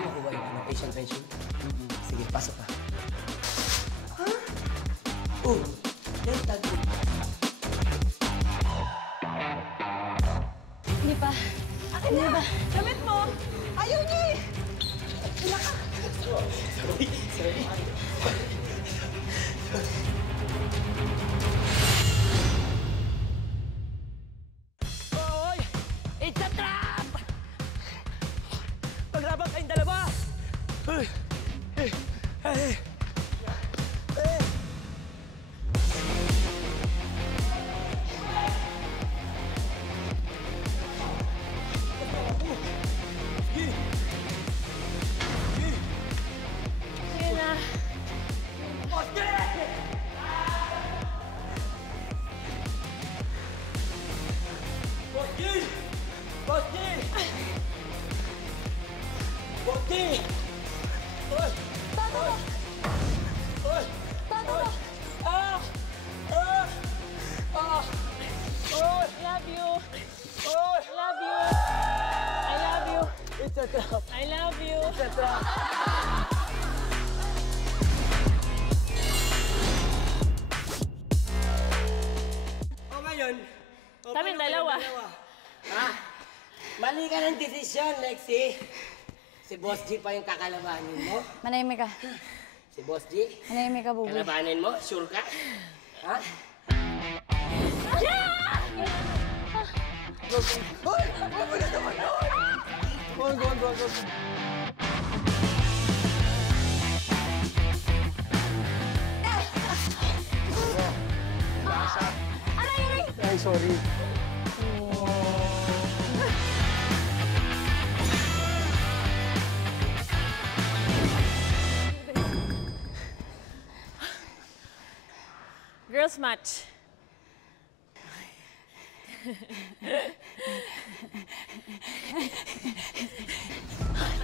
mo makuha yung Asian pension? Sige, pasok ka. Ha? Oh, dental. Hindi pa. Akin na! Damit mo! Ayaw niya eh! Sorry. Hoy! It's a trap! Maglabang kayong dalawa! Sige na. Bossy! Hoy! Tato mo! Hoy! Tato mo! Hoy! I love you! Hoy! I love you! I love you! It's a trap! I love you! It's a trap! O ngayon, Kami dalawa. Ha? Mali ka ng desisyon, Lexi. Si Boss G pa yung kakalabanin mo. Manahimik ka. Si Boss G, Manahimik ka, Buboy. kalabanin mo, sure ka? Ha? Hoy! Mabala naman yun! Go on. Ay, sorry. Girls match.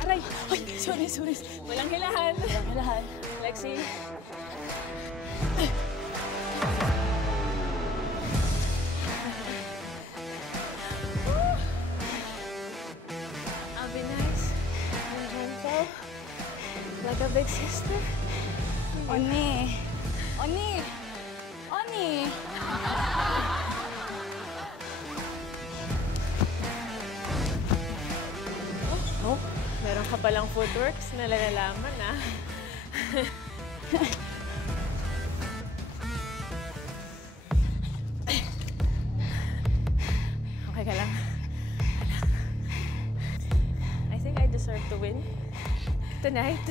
Aray! Ay, sorry. Walang hilahan. Walang hilahan. Lexi. I'll be nice and gentle, like a big sister. Oni! Oh, meron ka palang footworks na lalalaman, ah. Okay ka lang? I think I deserve to win tonight.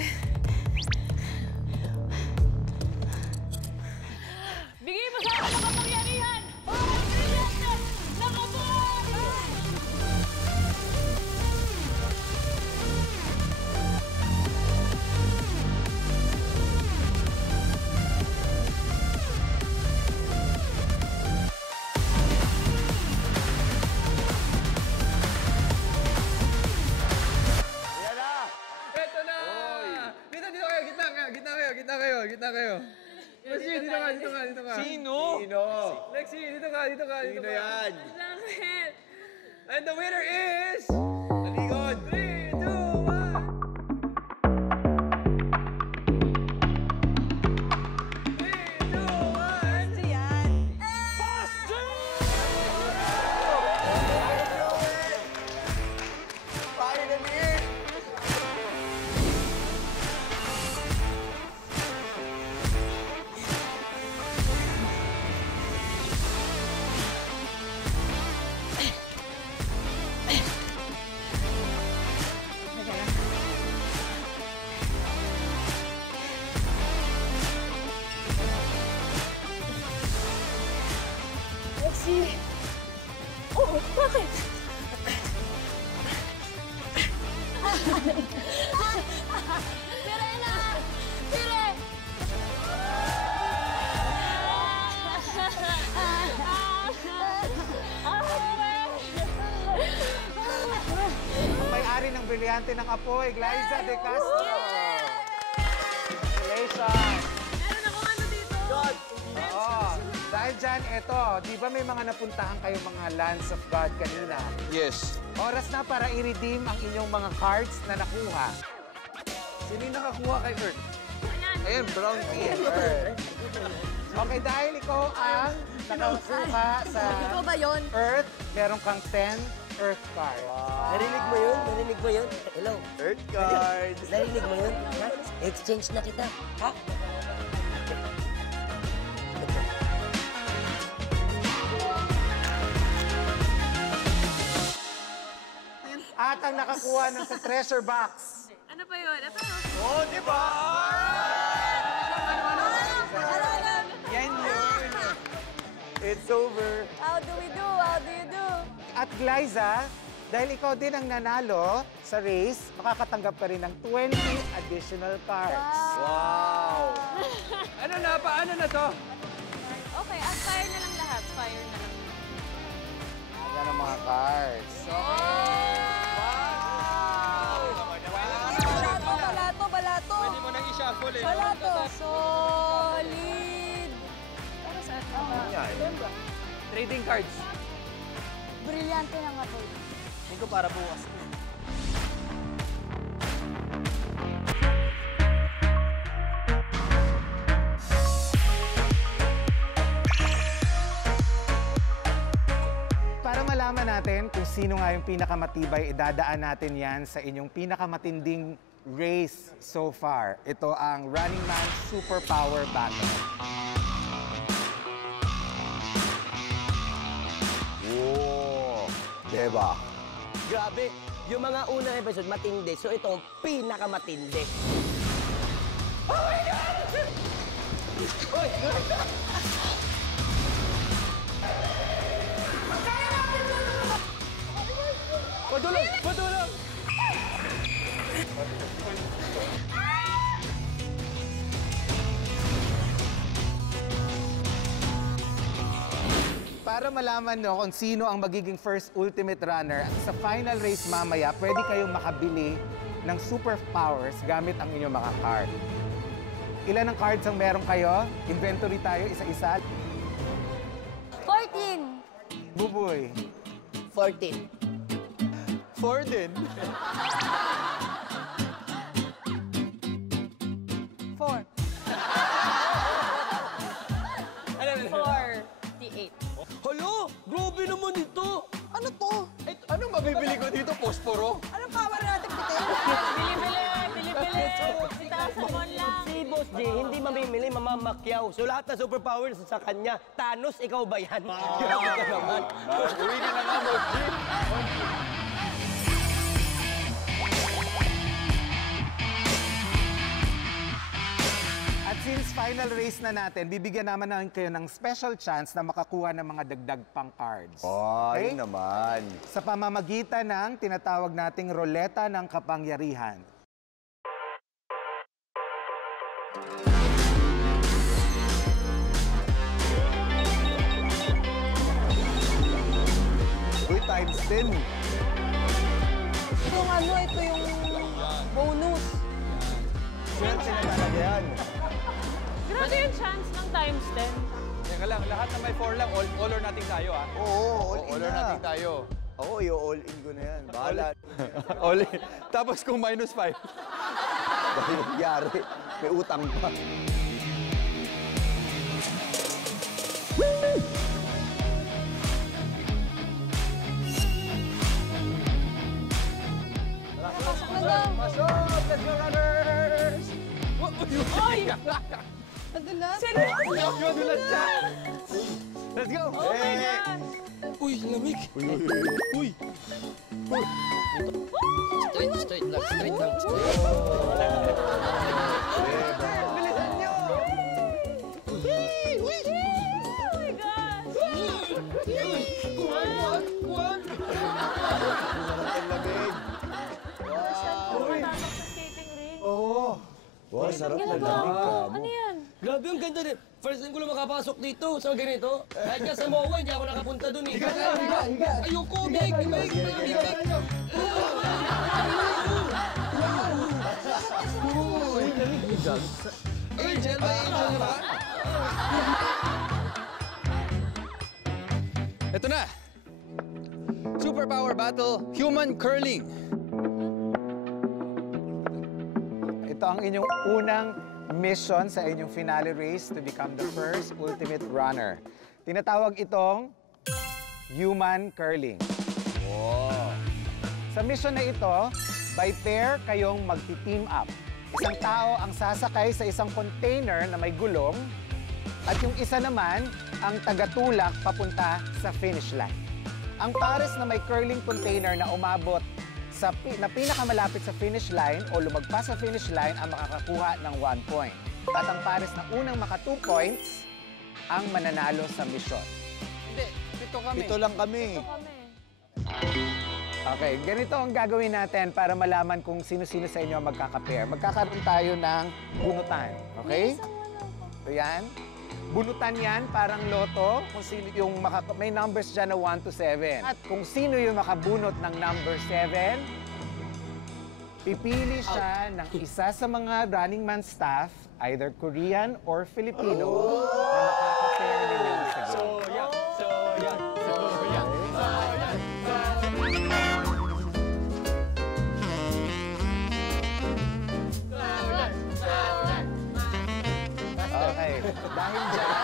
Bigay mo sa akin ang kapangyarihan! Mga brilyante na kabuhay! Yan na! Ito na! Dito kayo! Gitna kayo! Lexi, dito ka! Sino? Lexi, dito ka! Sino yan? Bakit? And the winner is... Talikod! 3, 2, 1! 3, 2, 1! Yan! Boss G! Finally! Lexi! Oh, bakit? Sirena! Sire! May-ari ng brilyante ng apoy, Glyza de Castro. Congratulations! Meron akong ano dito. Oo. Dahil dyan, eto, di ba may mga napuntahan kayo mga lands of God kanina? Yes. Oras na para i-redeem ang inyong mga cards na nakuha. Sino yung nakakuha kay Earth? Ayan, brown tea. Earth. Okay, dahil ikaw ang nakakuha sa Ikaw ba yun? Earth, meron kang 10 Earth cards. Narinig mo yun? Narinig mo yun? Hello? Earth cards. Narinig mo yun? Ha? Exchange na kita. Ha? At ang nakakuha ng sa treasure box. Ano pa yun? Ito. Oh, di ba? Yan yun. It's over. How do we do? How do you do? At Glyza, dahil ikaw din ang nanalo sa race, makakatanggap ka rin ng 20 additional cards. Wow. Ano na? Paano na to? Okay, at fire na lang lahat. Fire na lang. Yan ang mga cards. Balato. Pwede mo nang i-shuffle eh. Balato. Solid. Para saan? Trading cards. Brilyante na nga po. Hindi ko para bukas. Para malaman natin kung sino nga yung pinakamatibay, idadaan natin yan sa inyong pinakamatinding race so far. Ito ang Running Man Superpower Battle. Oo. Diba? Grabe, yung mga unang episode matindi. So ito ang pinakamatindi. Padulong! Padulong! Para malaman nyo kung sino ang magiging first ultimate runner, sa final race mamaya, pwede kayong makabili ng superpowers gamit ang inyong mga card. Ilan ang cards ang meron kayo? Inventory tayo, isa-isa. 14. Buboy. 14. 4 din. 4. 48. Halo, grabe naman ito. Ano to? Eh, anong mabibili ko dito? Posporo? Anong power natin, Pite? Bili-bili. Itaasan mo lang. Si Boss J, hindi mamimili, mamamakyaw. So lahat na superpowers sa kanya. Thanos, ikaw ba yan? Grabe ka naman. Uwi ka na nga, Boss G. At since final race na natin, bibigyan naman namin kayo ng special chance na makakuha ng mga dagdag pang cards. Ay, naman. Sa pamamagitan ng tinatawag nating roleta ng kapangyarihan. Uy, times 10. Itong ano, ito yung bonus. Swerte na talaga yan. Grabe yung chance ng times 10. Teka lang, lahat na may 4 lang, all or nothing tayo, ah. Oo, all in All or na. nothing tayo. Oo, i-all in ko na yan. Bahala. All in. Tapos kung minus 5. Dahil nangyari, may utang pa. Pasok! Let's go, runners! Ay! Nadulas? Nadulas siya! Let's go! Oh my gosh! Uy, lamig. Uy. Straight lang. Bilisan nyo! Oh my gosh! Ang lamig. Tatak sa skating ring. Oo. Wow, sarap na Ginagawa lamig mo. ka. Ano yan? Grabe, ang ganda din. First time ko lang makapasok dito sa ganito. Kahit nga sa MOA, hindi ako nakapunta dun eh. Ayoko, Meg! Meg! Angel, may angel na ba? Ito na! Superpower Battle Human Curling. Ito ang inyong unang mission sa inyong finale race to become the first ultimate runner. Tinatawag itong human curling. Sa mission na ito, by pair kayong magti-team up. Isang tao ang sasakay sa isang container na may gulong at yung isa naman ang tagatulak papunta sa finish line. Ang pares na may curling container na umabot na pinakamalapit sa finish line o lumagpas sa finish line ang makakakuha ng 1 point. At ang pares na unang maka 2 points ang mananalo sa mission. Hindi, pito kami. Ito lang kami. Okay, ganito ang gagawin natin para malaman kung sino-sino sa inyo ang magkaka-pair. Magkakaroon tayo ng bunutan, okay? So yan. Bunutan yan, parang loto. Kung sino yung may numbers dyan na 1 to 7. At kung sino yung makabunot ng number 7, pipili siya ng isa sa mga Running Man staff, either Korean or Filipino, na makaka-pair ninyo sa game. Okay, dahil dyan,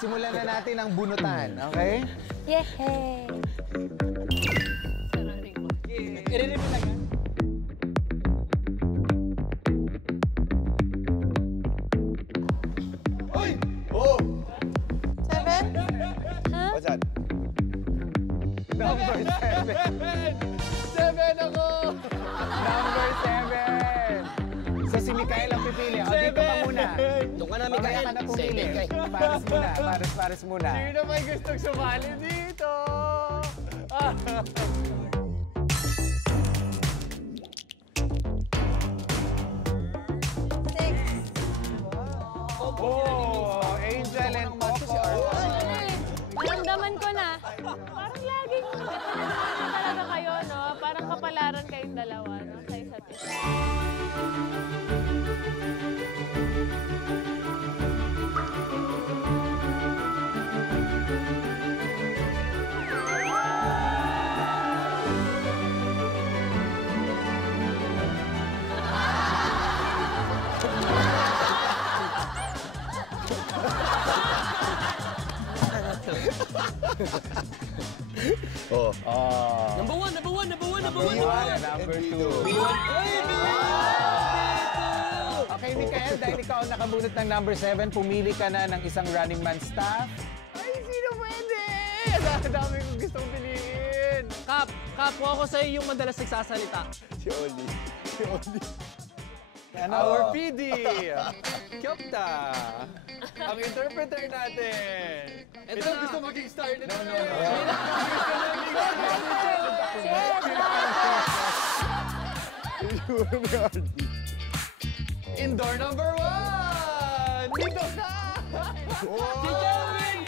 simulan na natin ang bunutan, okay? Yay! I-relieve mo na yan. What's that? Number 7. 7 ako! Number 7. So si Mikael ang pipili. O, dito ka muna. Doon ka na, Mamaya Mikael. ka na pumili. 7 kay. Pares muna, pares muna. Sino may gustong sumali dito? Oh, Angel and Coco. Maramdaman ko na. Parang laging talaga kayo, no? Parang kapalaran kayong dalawa, no? Sa isa't isa. Oh. Number 1, number 1, number 1, number 1. Number 2. Okay, Mikael, dahil ikaw ang nakabunot ng number 7, pumili ka na ng isang Running Man staff. Ay, sino pwede? Ang dami kong gustong piliin. Kapwa ko sa'yo yung madalas nagsasalita. Si Oli. Si Oli. Our PD, Kyopta, ang interpreter natin. Ito ang gusto maging star nito. Indoor number 1! Dito ka! Si Jerwin!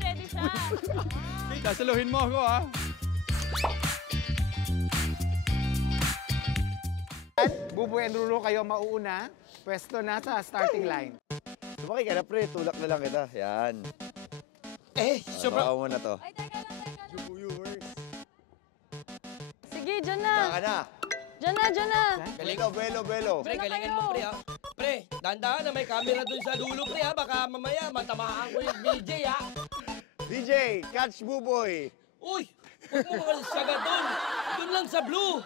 Ready siya! Sasaluhin mo ako, ha? Buboy and Ruru, kayo mauuna. Pwesto na sa starting line. Sumakay ka na, pre. Tulak na lang kita. Yan. Baka mo na to. Ay, teka lang. Sige, dyan na. Baka na. Dyan na. Belo. Pre, galingan mo, pre, ha? Pre, dahan-dahan na may camera dun sa dulo, pre, ha? Baka mamaya matamaan ko yung DJ, ha? DJ, catch Buboy. Uy! Huwag mo makalsaga dun! Dun lang sa blue!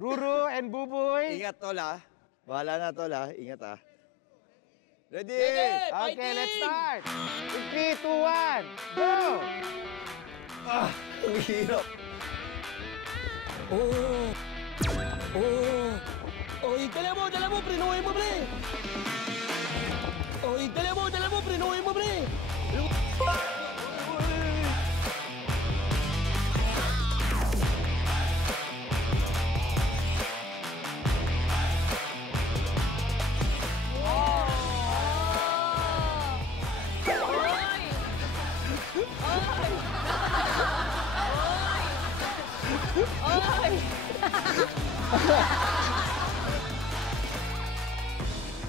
Ruru and Buboy. Ingat, tol, ha? Bahala na, tol, ha? Ingat, ha? Ready? Ready! Okay, Fighting! let's start. In 3, 2, 1, go! Ang hirap. Oh! Oy, dala mo, prinuhin mo, pre! Oy, dala mo, prinuhin mo, pre!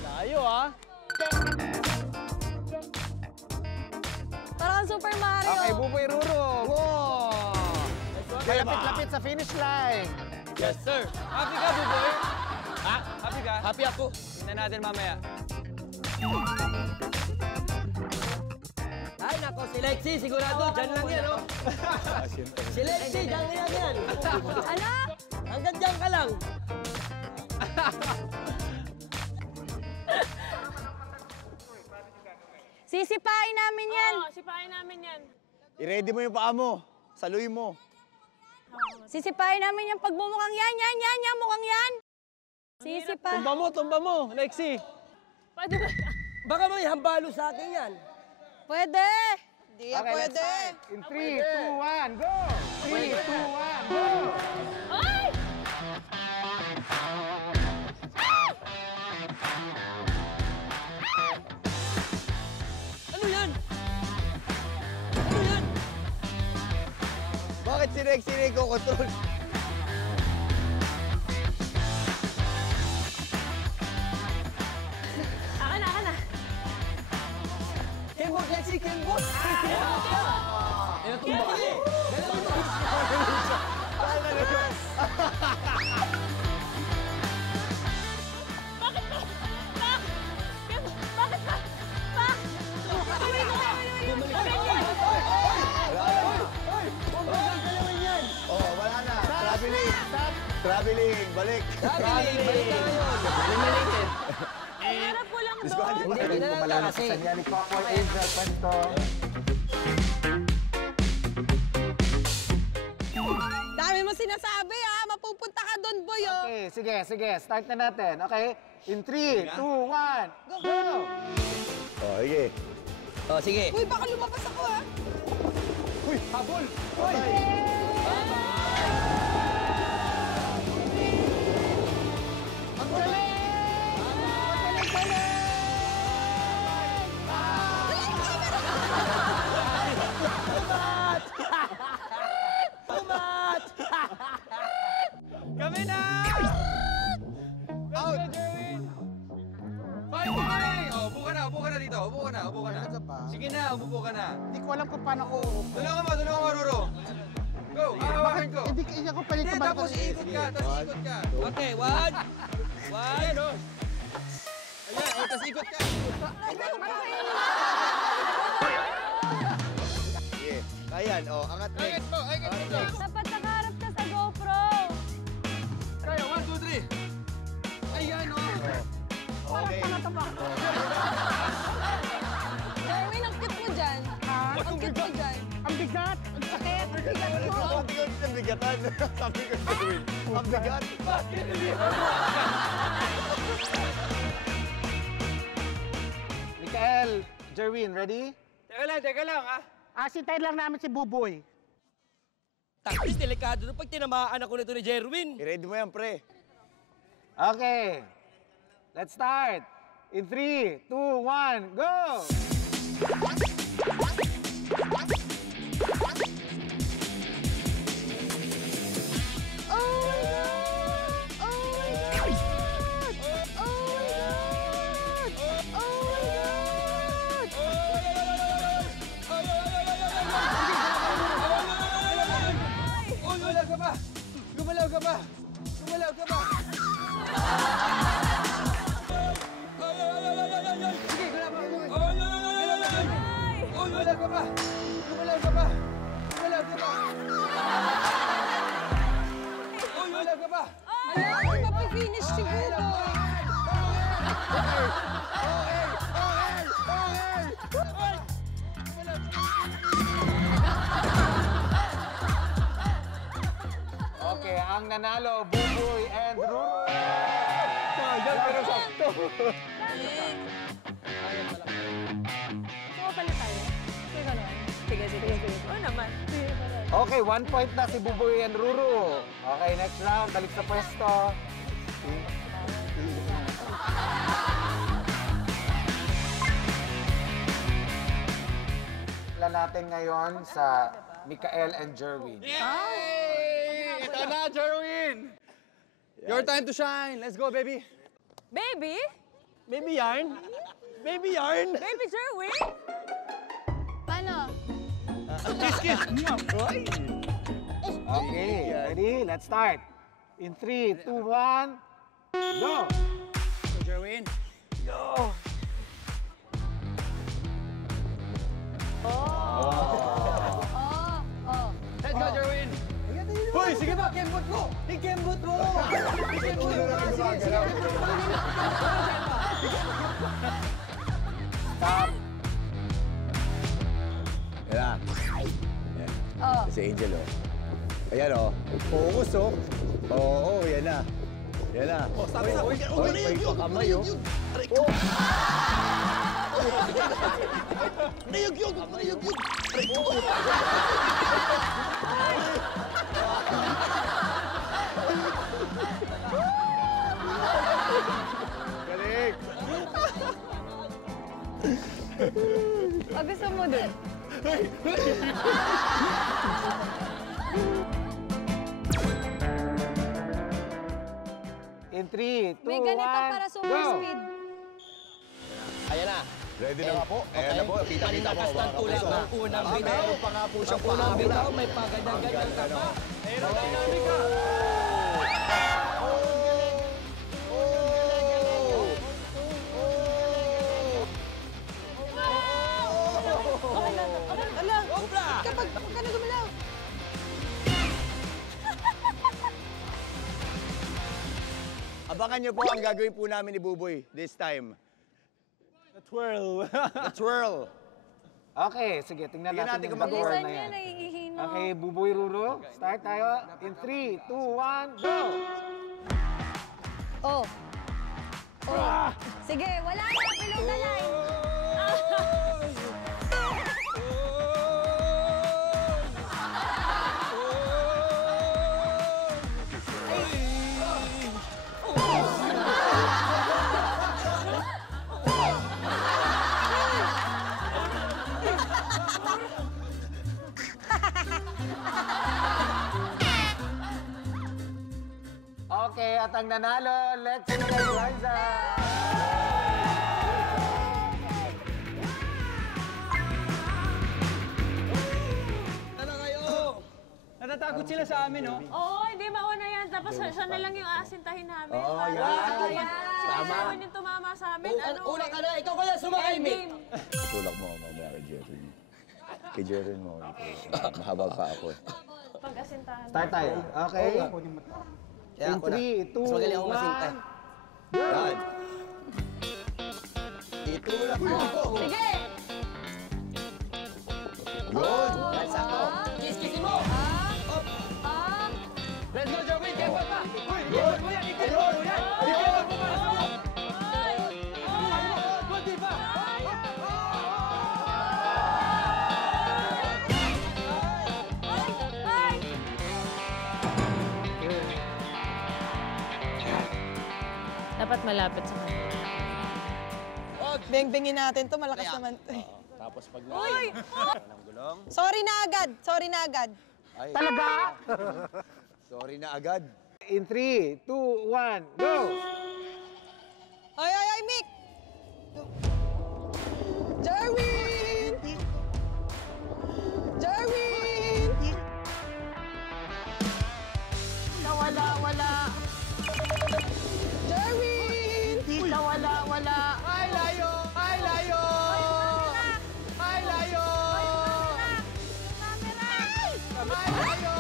Layo, ha? Parang Super Mario. Okay, Buboy, Ruru. Malapit-lapit sa finish line. Yes, sir. Happy ka, Buboy? Ha? Happy ka? Happy ako. Tingnan natin mamaya. Ay, nako, si Lexi, sigurado, dyan lang yan, oh. Si Lexi, dyan lang yan. Ano? Hanggang dyan ka lang. Sisipain namin yan. Oo, sipain namin yan. I-ready mo yung paa mo. Saluhin mo. Sisipain namin yung pagmumukhang yan, mukhang yan. Sisipa. Tumba mo, Lexi. Pwede ba? Baka may hambalo sa akin yan. Pwede. Okay, let's start. In 3, 2, 1, go! 3, 2, 1, go! Ay! Ano yan? Ano yan? Bakit si Rexy nagko-control? Akan na. Kembot, Lexi, kembot! Ano tumba ka? Bakit ba? Oh, wala na. Traveling. Traveling. Balik. Harap ko lang doon. Hindi na lang kasi. Sa niya ni Popoy Angel Panto. Dami mo sinasabi ha. Mapupunta ka doon, boy. Oh. Okay, sige. Start na natin. Okay? In 3, 2, 1, go! Oh, sige. Oh, sige. Uy, baka lumabas ako ha. Habol! Kami na! Out! Fight ka na! Oh, upo ka na dito. Upo ka na. Sige na, umupo ka na. Hindi ko alam kung paano ko... Tulungan mo, Ruro. Go, hawakan ko. Hindi ako pwede Hindi, tapos ikot ka. Okay, one. Ayan, oh. Ayan, oh, tapos ikot ka. Sige. Ayan, oh, angat Angat next. mo. Dapat nakaharap ka sa GoPro. Kaya, 1, 2, 3. Ayan, oh. Okay. Erwin, ang cute mo dyan. Ang cute mo dyan. Ang bigat! Ang sakit! Ang bigat ng bigatan. Sabi ko sa Edwin. Ang bigat. Mikael, Jerwin, ready? Teka lang, ha? Asintay lang namin si Buboy. Takis, delikado na pag tinamaan ako nito ni Jerwin. I-ready mo yan, pre. Okay. Let's start. In 3, 2, 1, go! Gumalaw ka ba? Sige, gumalaw ka ba? Ay, mapifinish siguro. Okay, ang nanalo, Buboy and Ruru. Pero sakto. Gusto mo pala tayo? Sige ka naman. Sige. Oo naman. Sige pala. Okay, 1 point na si Buboy and Ruru. Okay, next round, balik sa pwesto. Wala natin ngayon sa Mikael and Jerwin. Yay! Ito na, Jerwin! Your time to shine. Let's go, baby. Baby? Baby yarn? Baby yarn? Baby Jerwin? Paano? Kiss. Okay, ready? Let's start. In 3, 2, 1, go! Jerwin. Let's go, Jerwin. Hoy, sige ba, kembot mo! I-kembot mo! I-kembot mo! Stop. Yan na. Yan. Si Angel, oh. Ayan, oh. Focus, oh. Oo, yan na. Yan na. Oh, stop. Oy, kamay, oh. Nayugyug! Nayugyug! Galing. O, gusto mo dun? In 3, 2, 1, May ganito para super go! speed. Ayan na. Ready na nga po. Ayan na po. Kita-kita mo. Panilakas ng tulak ng unang bitaw. Meron pa nga po siyang Ang unang pahabol. bitaw, may pagandang-gandang ka pa. Aerodynamica. Ala, kapag ka na gumalaw. Abangan niyo po ang gagawin po namin ni Buboy this time. The twirl. The twirl. Okay, sige, tingnan Tingnan natin natin kung yung mag-work door Bilisan na niya, yan. naiihino. Okay, Buboy Ruro, start tayo. In 3, 2, 1, go! Oh. Oh. Sige, wala na. Below the line. Okay, at ang nanalo, Lexi Liza! Ano kayo? Natatakot sila sa amin, oh. Oo, hindi mauna yan. Tapos siya na lang yung aasintahin namin. Oo, Para- yan. Yan. Sige, naman yung tumama sa amin. Ano? Una ka na, ikaw kaya sumakay, Mick. Endgame. Tulak mo mamaya kay Jerry. Kay Jerry mo. Mahaba pa ako. Pag-asintahan. Start tayo. Okay. Kaya In ako na. 3, 2, Mas magaling ako masintay. 1, Yan. Itulak mo. Sige! Good. Yan, sakto. Kiss-kissin mo! Let's go, Jerwin. Kembot pa. Ikembot mo yan. Ikembot mo yan. Ikembot mo pa. Kunti pa. Dapat malapit sa kanya. Beng-bengin natin to, malakas naman to. Tapos pag Uy! ng gulong. Sorry na agad, sorry na agad. Ay, Talaga? sorry na agad. In 3, 2, 1, go! Ay, Mick! Jerwin! Jerwin! Wala. Jerwin! Wala. Ay, layo. Ay, layo. Ay, layo. Ay, layo.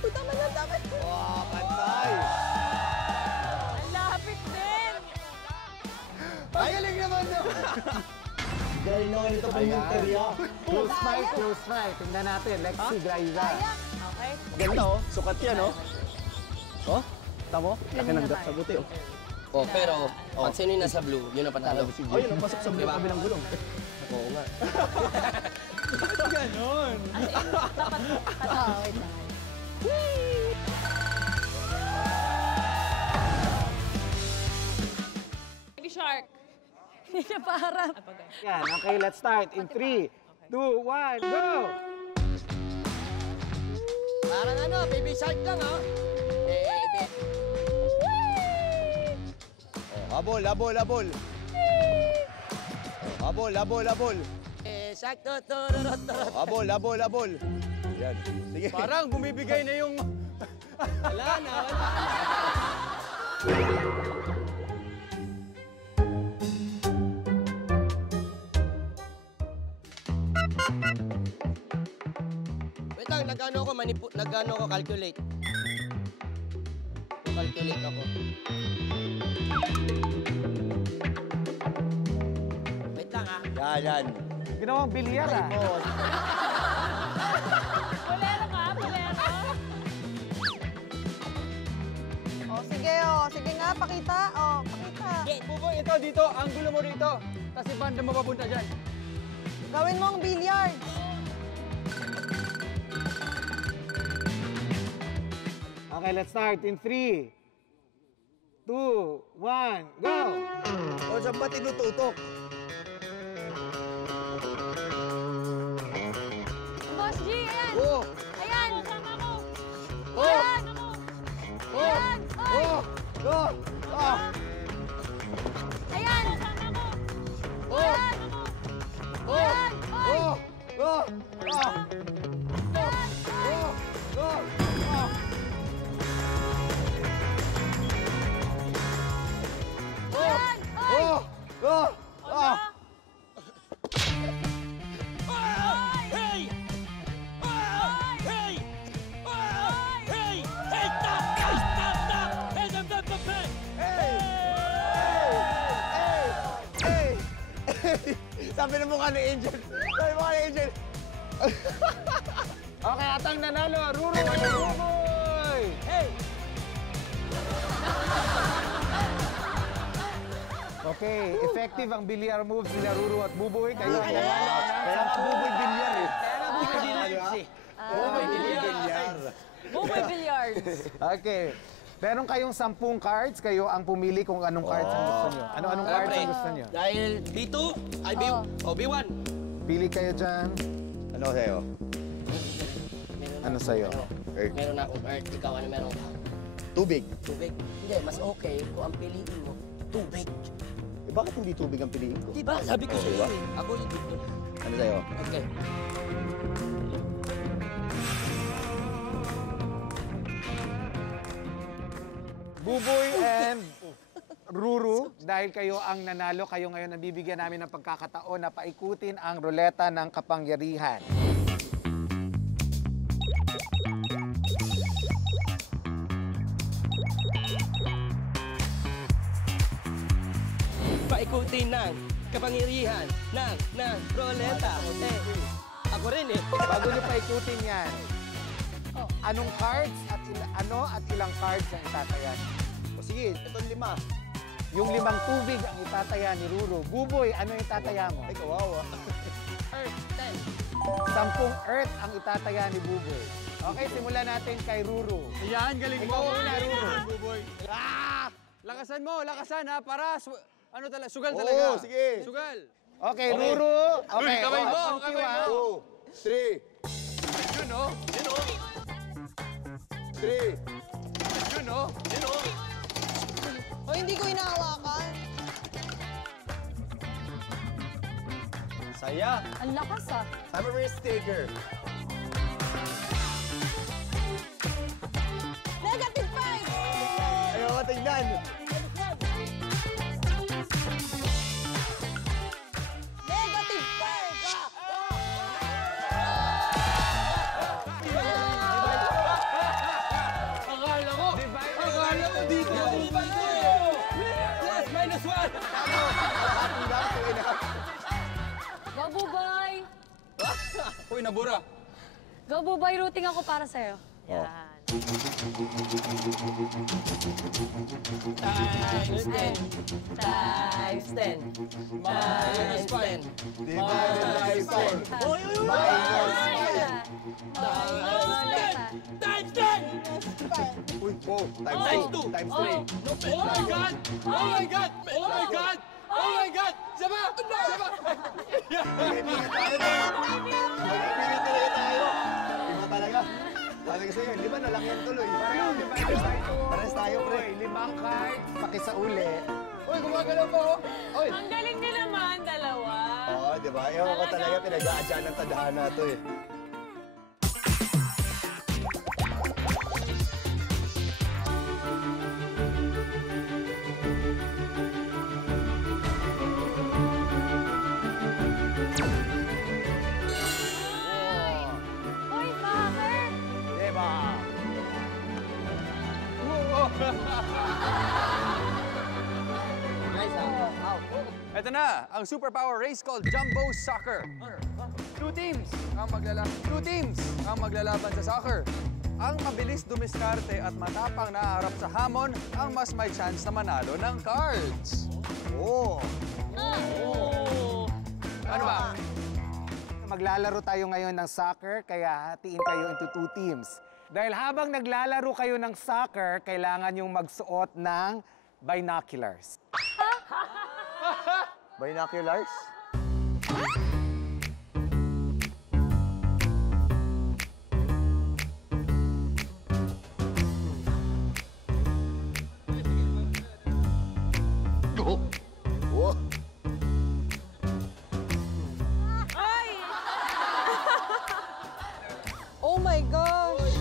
Uy, tama na, tama na. Wow, pantay. Ang lapit din! Ay, galing naman no. Galing naman ito po yung terya. Close fight. Tingnan natin, Lexi Liza. Okay. Ganda oh. Sukat yan oh. Oh, tamo? Laki ng dot sa buti oh. Oh, pero, pag sino yung nasa blue, yun ang panalo. Oh, yun ang pasok sa Diba? kabilang gulong. Oo nga. Ganon. Wait lang. Baby shark. Hindi na paharap. Yan, okay, let's start. In 3, 2, 1, go! Parang ano, baby shark lang, ha? Habol. Habol, habol, habol. Sakto, tururot. Habol, habol, habol. Yan. Sige. Parang bumibigay na yung... Wala na. Wait lang, nag-ano ako, calculate. Calculate ako. Wait lang Yan. Ginawang bilyar ah. Bolero ka, bolero. Sige nga, pakita. Pakita. Buboy, ito dito. Anggulo mo rito. Tapos ibanda mo papunta dyan. Gawin mo ang billiard. Okay, let's start in 3, 2, 1, go! O, saan ba tinututok? Boss G, ayan. Oh! Ayan, sama mo. Oh! Ayan. Oh! Ayan. Oy. Oh! Go! Ah! Ayan, sama mo. Oh! Ayan. Oh! Ayan. Oy. Oh! Go! Ah! Ayan. Go! Go! Ah! Ayan. Oy. Oh! Go! Ah! Hey! Hey! Hey! Hey! Stop! Stop! Hey! Hey! Sabi na mukha ni Angel. Sabi mukha ni Angel. Okay, at ang nanalo, Ruru at Buboy! Hey! Okay, effective ang bilyar moves nila Ruru at Buboy. Kayo ang nanalo ng Kaya nga buboy bilyar eh. Buboy billiards. Okay. Meron kayong 10 cards. Kayo ang pumili kung anong cards ang gusto nyo. Anong cards ang gusto nyo? Dahil B2, ay B1. Pili kayo dyan. Ano sa'yo? Ano sa'yo? Earth. Meron na akong earth, ikaw ano meron ka? Tubig. Tubig. Hindi, mas okay kung ang piliin mo, tubig. Eh, bakit hindi tubig ang piliin ko? Di ba? Sabi ko sa'yo eh. Ako yung tubig. Ano sa'yo? Okay. Buboy and Ruru, dahil kayo ang nanalo, kayo ngayon ang bibigyan namin ng pagkakataon na paikutin ang ruleta ng kapangyarihan. Paikutin ng kapangyarihan ng roleta. Ako rin eh. Bago nyo paikutin yan, anong cards at ilang cards ang itataya? O sige, itong 5. Yung 5 tubig ang itataya ni Ruru. Buboy, ano yung itataya mo? Ay, kawawa. Earth, 10 earth ang itataya ni Buboy. Okay, simulan natin kay Ruru. Ayan, galing mo. Ikaw muna, Ruru. Buboy. Lakasan mo, lakasan ha, para ano talaga, sugal Oo, talaga. sige. Sugal. Okay, Ruru. Okay, kamay mo, thank you, kamay ah. mo. 2, 3, Yun oh. 3. Yun oh. O, hindi ko inahawakan. Saya. Ang lakas ah. I'm a risk taker. Negative 5! Ayoko tignan. Negative 5! Akala ko dito. Yes, -1. Go, Buboy. Uy, nabura. Go, Buboy. Routing ako para sa'yo. Yan. Times 10. Times 10. Minus 10. Divided by 4. Times 10! Uy, wow. Times 2. Times Oh. 3. Oh my God! Oh my God! Oh my God! Oh my God! Saba! Saba! Pili tayo doon. Pili talaga tayo. Iba talaga. Sabi ko sa'yo, 5 na lang yan tuloy. Pareho, di ba? Pares tayo, pre. 5 cards, pakisauli. Uy, gumagalaw pa oh. Uy. Ang galing niyo naman, dalawa. diba? Ewan ko talaga, pinag-aadyan ng tadhana to eh. Uy, soccer! Diba? Ito na, ang superpower race called Jumbo Soccer. Two teams ang maglalaban sa soccer. Ang mabilis dumiskarte at matapang na harap sa hamon ang mas may chance na manalo ng cards. Oo. Ano ba? Maglalaro tayo ngayon ng soccer, kaya hatiin kayo into 2 teams. Dahil habang naglalaro kayo ng soccer, kailangan yung magsuot ng binoculars. Binoculars? Oh. Ay! Oh my gosh!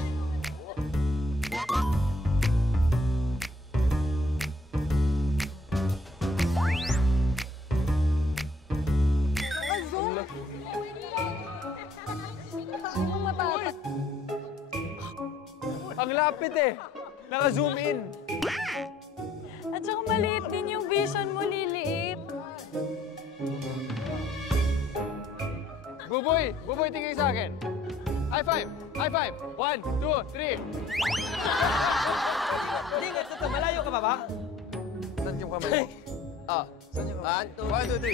Naka-zoom? Hindi mo matatas. Ang lapit eh. Naka-zoom in. At saka maliit din yung vision mo, liliit. Buboy, tingin sa akin. High five! 1, 2, 3. Hindi, ito, malayo ka ba? Saan yung kamay mo? Saan yung kamay? 1, 2, 3.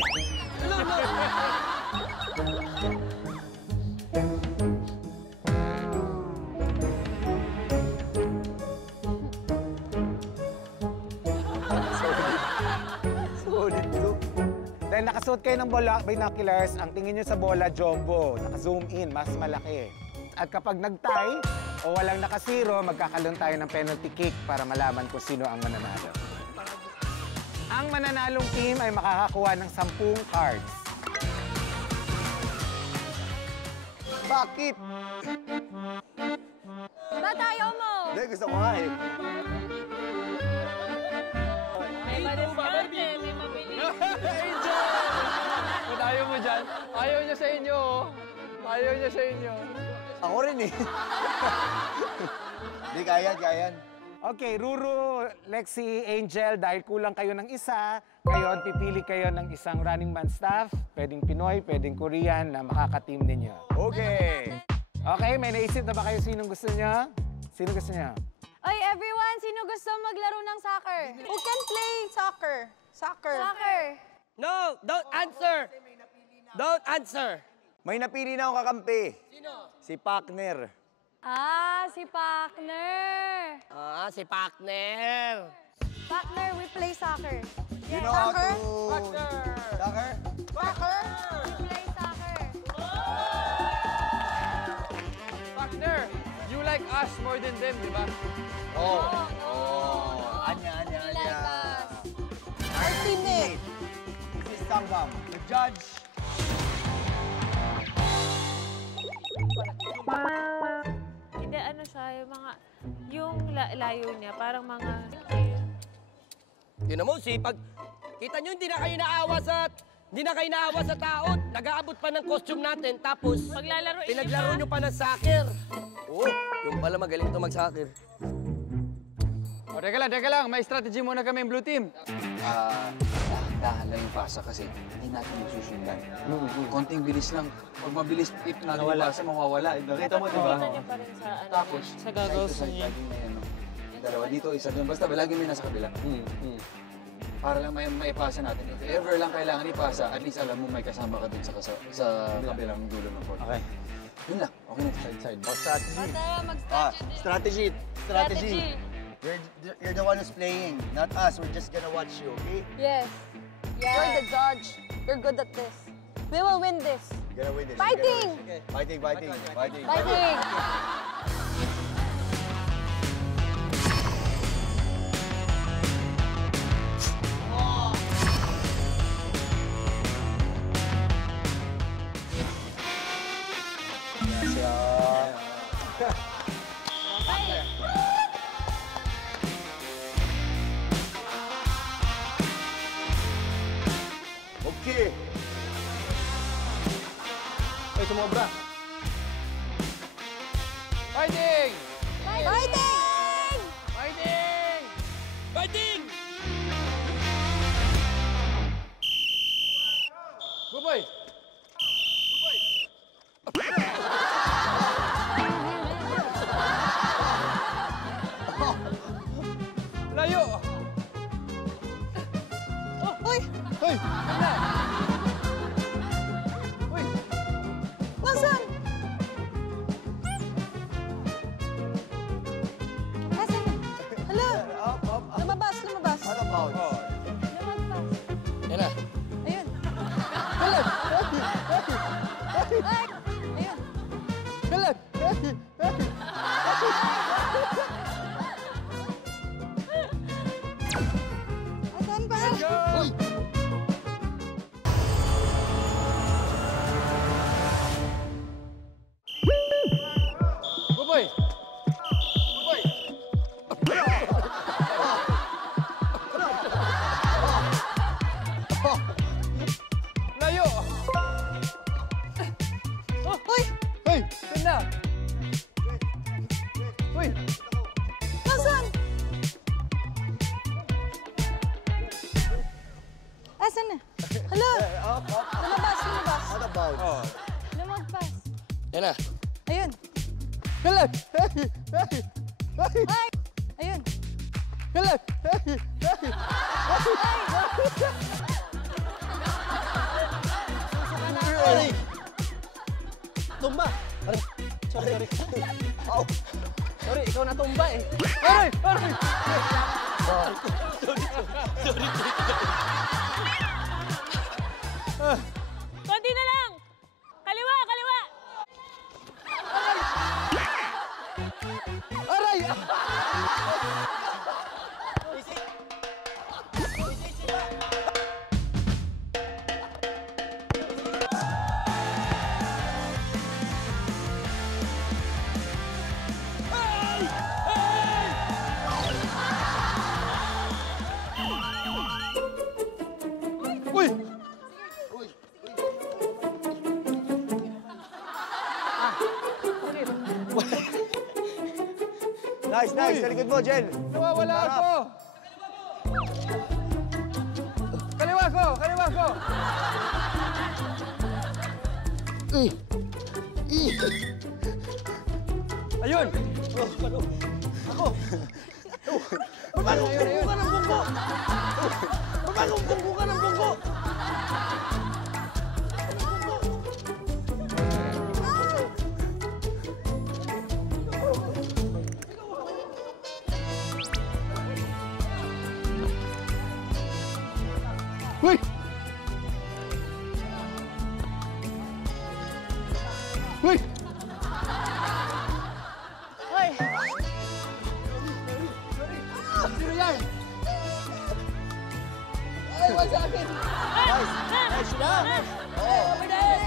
Solid to. Dahil nakasuot kayo ng binoculars, ang tingin nyo sa bola, jumbo. Naka-zoom in, mas malaki. At kapag nag-tie o walang nakasiro, magkakaroon tayo ng penalty kick para malaman kung sino ang mananalo. Ang mananalong team ay makakakuha ng 10 cards. Bakit? Ba't ayaw mo? Hindi, gusto ko nga eh. May madiskarte, may mabilis. Angel! Ba't ayaw mo dyan? Ayaw niya sa inyo. Ayaw niya sa inyo. Ako rin eh. Hindi, kayan. Okay, Ruru, Lexi, Angel, dahil kulang kayo ng isa, ngayon pipili kayo ng isang running man staff, pwedeng Pinoy, pwedeng Korean, na makaka-team ninyo. Okay. Okay, may naisip na ba kayo sinong gusto niyo? Sino gusto niyo? Oy, everyone, sino gusto maglaro ng soccer? Who can play soccer? Soccer. Soccer. No, don't answer. Don't answer. May napili na akong kakampi. Sino? Si Pakner. Ah, si Pakner. Si partner. Pakner, we play soccer. You know how to... Soccer! Soccer? Soccer. We play soccer. Partner, you like us more than them, di ba? Anya. Like us. Our teammate. This is Tanggam. The judge. Hindi, ano siya, yung layo niya, parang mga... Yun naman, sipag. Kita nyo, hindi na kayo naawa sa taot. Nag-aabot pa ng costume natin, tapos Maglalaro pinaglaro nyo pa ng soccer. Oh, yung pala magaling to mag-soccer. O, teka lang. May strategy muna kami yung blue team. Dahan lang yung pasa kasi hindi natin nagsusundan. Konting bilis lang. Pag mabilis tip natin yung pasa, mawawala. Nakita mo, di ba? pa rin sa, Tapos, sa goggles niya. laging may ano. Dalawa dito, isa doon. Basta lagi may nasa kabila. Para lang may ipasa natin. If ever lang kailangan ipasa, at least alam mo may kasama ka dun sa kabilang dulo ng court. Okay. Yun lang. Okay na. Side. Strategy. Tara, mag-strategy. Strategy. You're the one who's playing, not us. We're just gonna watch you, okay? Yes. You're the judge. You're good at this. We will win this. You're gonna win this. Fighting! Fighting. Fighting! Okay. Ay, sumobra. Fighting! Fighting! Fighting! Fighting! Buboy! Layo! Uy! Hoy! Ano? Uy! Nasaan? Nasaan? Hala! Lumabas, lumabas. Out of bounds. Lumabas. Yan na. Ayun. Kalat! Ay! Ayun. Kalat! Asan ba? Go! Buboy! Buboy! Layo! Uy! Hoy! Ganda! Uy! Nasaan? Asan na? Hala! Lumabas, lumabas. Out of bounds. Lumagpas. Yan na. Ayun. Kalat! Ay! Ayun. Kalat! Aray! Tumba! Aray! Sorry, sorry. Sorry, ikaw natumba eh. Aray! Aray! Konti na lang! Kaliwa, kaliwa! Aray! Uy! Nice, nice. Sa likod mo, Jen. Nawawala ako! Kaliwa ko! Kaliwa ko! Ayun! Bumangong ka ng bunggo! Bumangong ka ng bunggo! Uy! Uy! Uy! Sino yan? Ay, wala sa akin. Nice na! Over the head!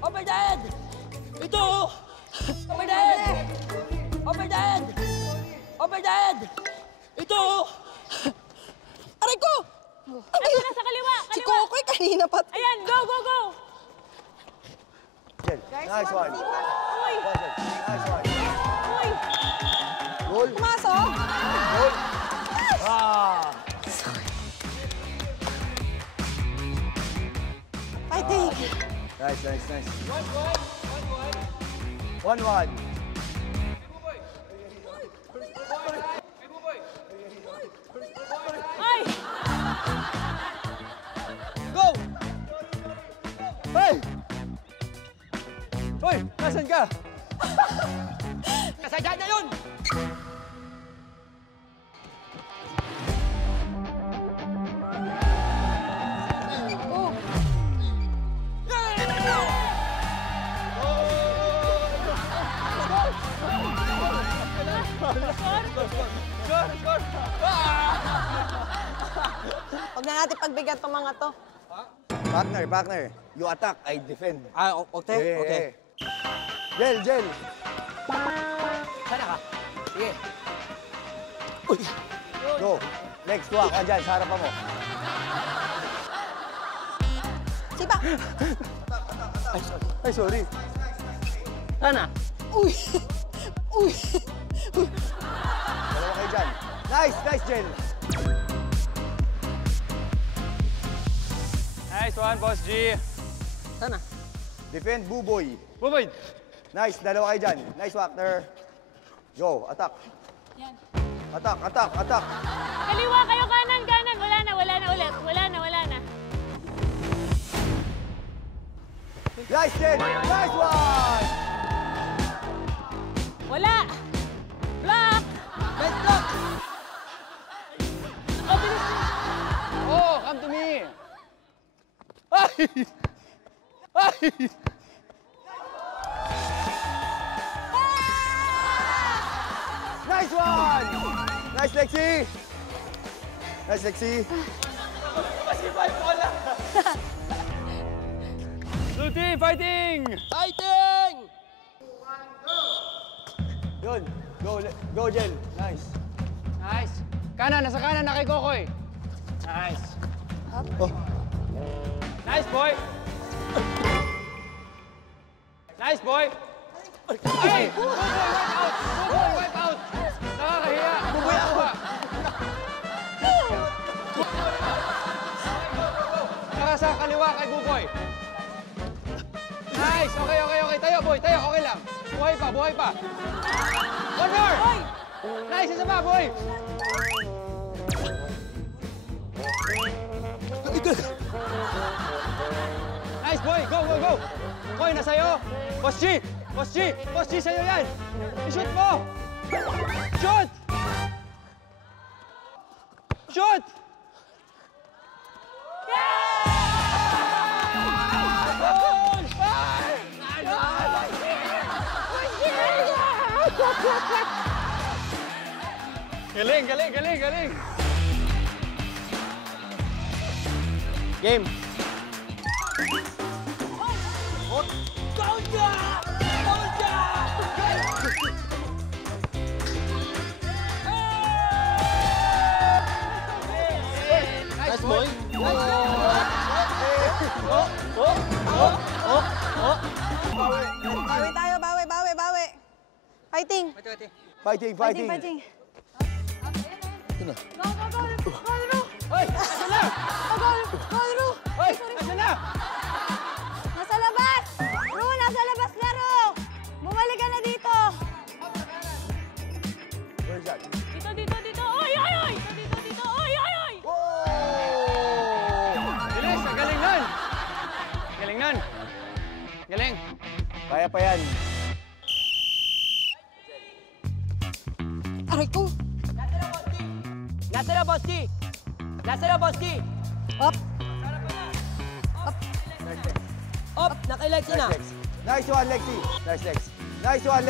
Over the head! Ito! Over the head! Over the head! Over the head! Ito! Aray ko! Ito na sa kaliwa, Si kaliwa! Kokoy kanina pa. Ayan, go, go, go! Jen, nice one. Uy! Nice one. Uy! Goal. Pumasok? Goal. Fighting. Nice, nice, nice. 1-1. Ay! Go! Hey! Hoy! Nasaan ka? Kasadya na yun! Oh. Huwag na natin pagbigyan tong mga to. Partner, partner. You attack, I defend. Okay? Okay. Jel, Jel. Sana ka? Sige. Go. Legs, tuwa ka dyan sa harapan mo. Sipa! Ay, sorry. Sana. Uy! Uy! Dalawa kayo dyan. Nice, Jel. Nice one, Boss G. Sana. Defend, Buboy. Buboy. Nice, dalawa kayo dyan. Nice, Wagner. Go, attack. Yan. Attack. Kaliwa kayo, kanan. Wala na ulit. Wala na. Nice, Jen. Nice one. Wala! Block! Nice block. Oh, bilis! Oh, come to me. Ay! Nice one. Nice, Lexi. Blue team, fighting! Fighting! Yun. Go, Jen. Nice. Nice. Kanan, nasa kanan na kay Kokoy. Nice. Nice, boy. Nice, boy. Ay! Buboy, wipe out! Nakakahiya. Buboy ako. Saka sa kaliwa kay Buboy. Nice! Okay. Tayo, boy. Tayo, okay lang. Buhay pa. One more! Nice, isa pa, boy! Nice, boy! Go! Boy, nasa'yo! Boss G, sa'yo yan! I-shoot mo! Shoot! Galing! Game. Nice boy. Bawi tayo, bawi. Fighting. Fighting. Go. Hoy! Asan na? Ru! Hoy! Asan na? Nasa labas! Ru, nasa labas na, Ru! Bumalik ka na dito! Where's that? Dito. Oy! Dito. Oy! Bilis, ang galing nun! Galing! Kaya pa yan. Aray ko! Nasa na, Boss D. Up! Up, naka-Lexi na. Nice one, Lexi. Nice one! Nice one!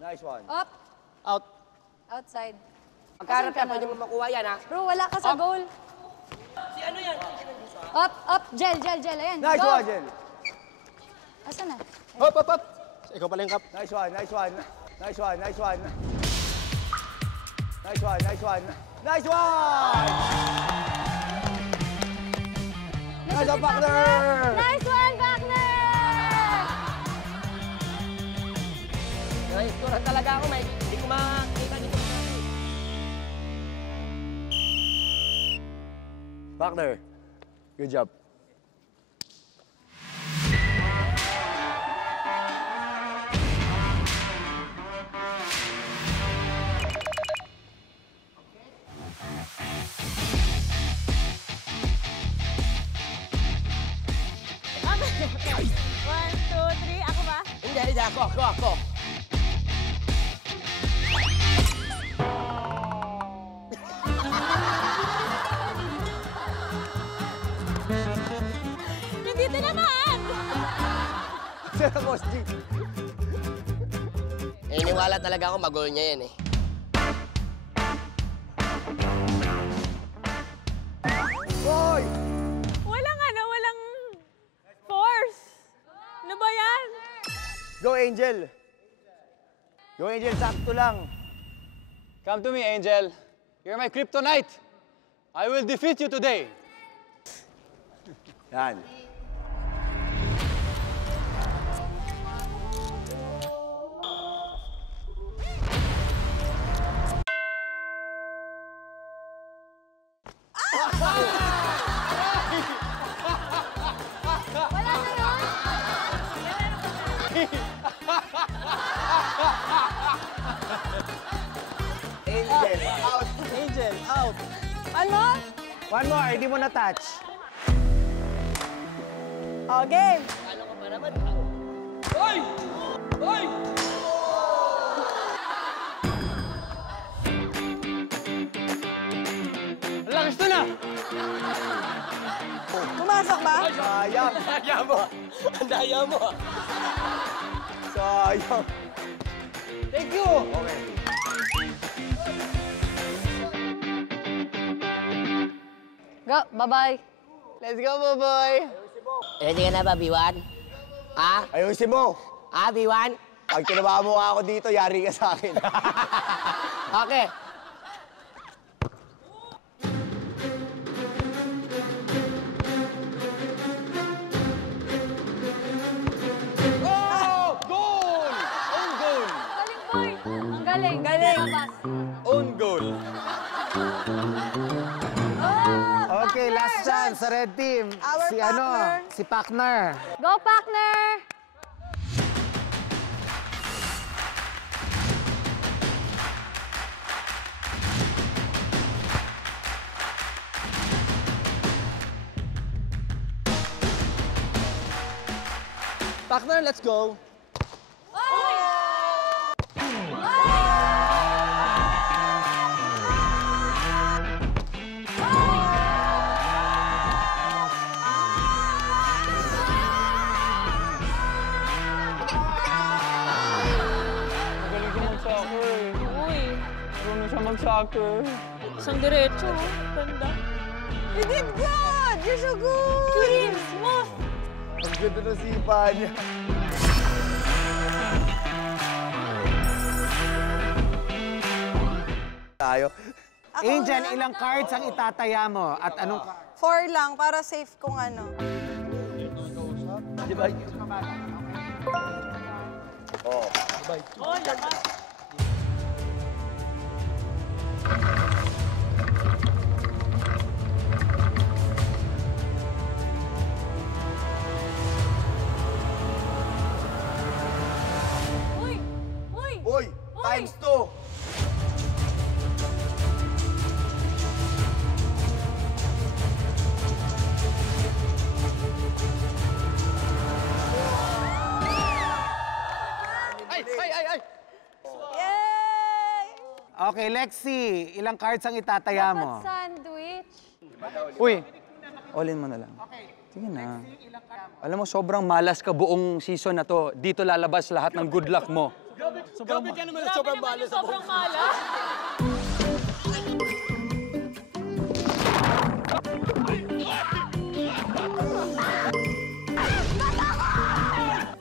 Nice one. Up! Out. Outside. Pagkarap ka, pwede mo makuha yan, ha? Bro, wala ka sa goal. Si ano yan? Up! Gel. Ayan, Nice go! one, Jen. Asan na? Hop. Ikaw pala yung kap. Nice one. Nice one, partner! Nice one, Wagner! Naistura talaga ako, may hindi ko makakita dito. Partner, good job. One, two, three. Ako ba? Hindi, ako. Hindi tinamaan! Sir Boss G. Iniwala talaga ako, mag-goal niya yan, eh. Go, Angel. Go, Angel. Sakto lang. Come to me, Angel. You're my kryptonite. I will defeat you today. Yan. Wala na yun? Angel, out. Angel, out. One more? One more, hindi mo na-touch. Oh, game. Hoy! Hoy! Lakas to na! Pumasok ba? Sayang. Daya mo! Ang daya mo! Sayang. Thank you! Okay. Go, bye-bye. Let's go, boy! Ready ka na ba, B1? Ha? Ayusin mo. Ha, B1? Pag tinabahan mo ako dito, yari ka sa akin. Okay. Oh! Goal! Own goal! Galing, boy. Ang galing. Galing. Own goal! Okay, last chance sa red team. Our si partner. si Pakner. Go, partner. Partner, let's go! Magaling siya mag-soccer. Uy, Marunong siya mag-soccer. isang diretso. Ganda. You did good. You're so good. Clean, smooth. Ang ganda ng sipa niya. Tayo. Angel, ilang cards ang itataya mo? At anong... 4 lang para safe kung ano. Di ba? Oh. Oh, lakas. Uy! Uy! Uy! Times 2! Ay! Yay! Okay, Lexi, ilang cards ang itataya mo? Sandwich. Uy, all in mo na lang. Sige na. Alam mo, sobrang malas ka buong season na to. Dito lalabas lahat ng good luck mo. Grabe ka naman, sobrang Grabe naman balas yung sobrang malas.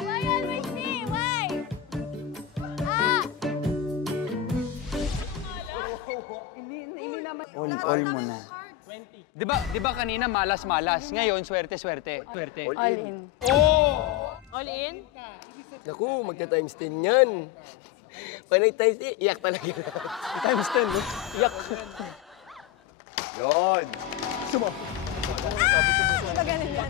Why always me? Why? Ah! All mo na. Di ba kanina malas-malas? Ngayon, swerte-swerte. Swerte. All in. All in? Naku, magka-times 10 yan. Pag nag-times 10, iyak talaga. Times 10, no? Iyak. Yun! Ba ganun yan?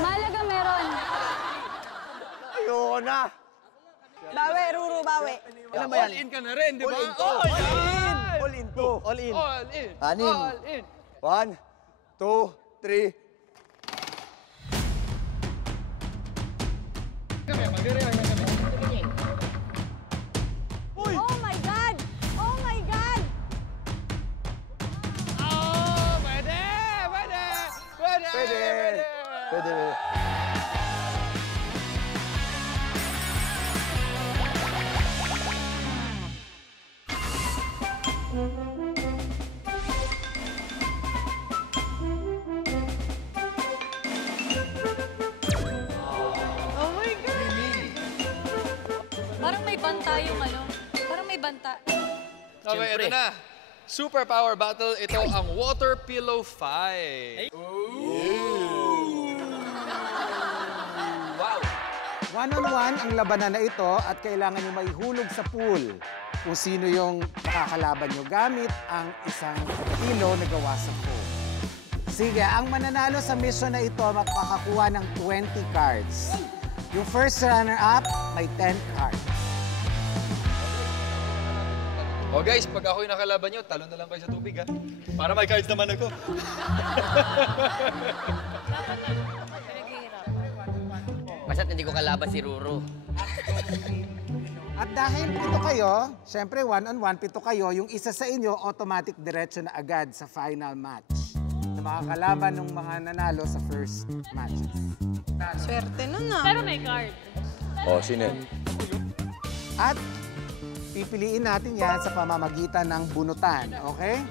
Malaga meron. Ayoko na! Bawi, Ruru, bawi. Ilan ba yan? All in ka na rin, di ba? All in! All in to! All in. All in. Anim. All in. 1, 2, 3. Pwede. Oh my God! Parang may banta yung ano. Parang may banta. Okay, ito na. Super power battle. Ito ang water pillow fight. One-on-one ang labanan na ito at kailangan nyo maihulog sa pool kung sino yung makakalaban nyo gamit ang isang kilo na gawa sa foam. Sige, ang mananalo sa mission na ito makakakuha ng 20 cards. Yung first runner-up may 10 cards. O guys, pag ako yung nakalaban nyo, talo na lang kayo sa tubig ha. Para may cards naman ako. Basta't hindi ko kalaban si Ruru. At dahil pito kayo, syempre one-on-one, pito kayo, yung isa sa inyo automatic diretso na agad sa final match. Na makakalaban ng mga nanalo sa first matches. Swerte nun ah. Pero may card. Oh, sino? At pipiliin natin yan sa pamamagitan ng bunutan, okay?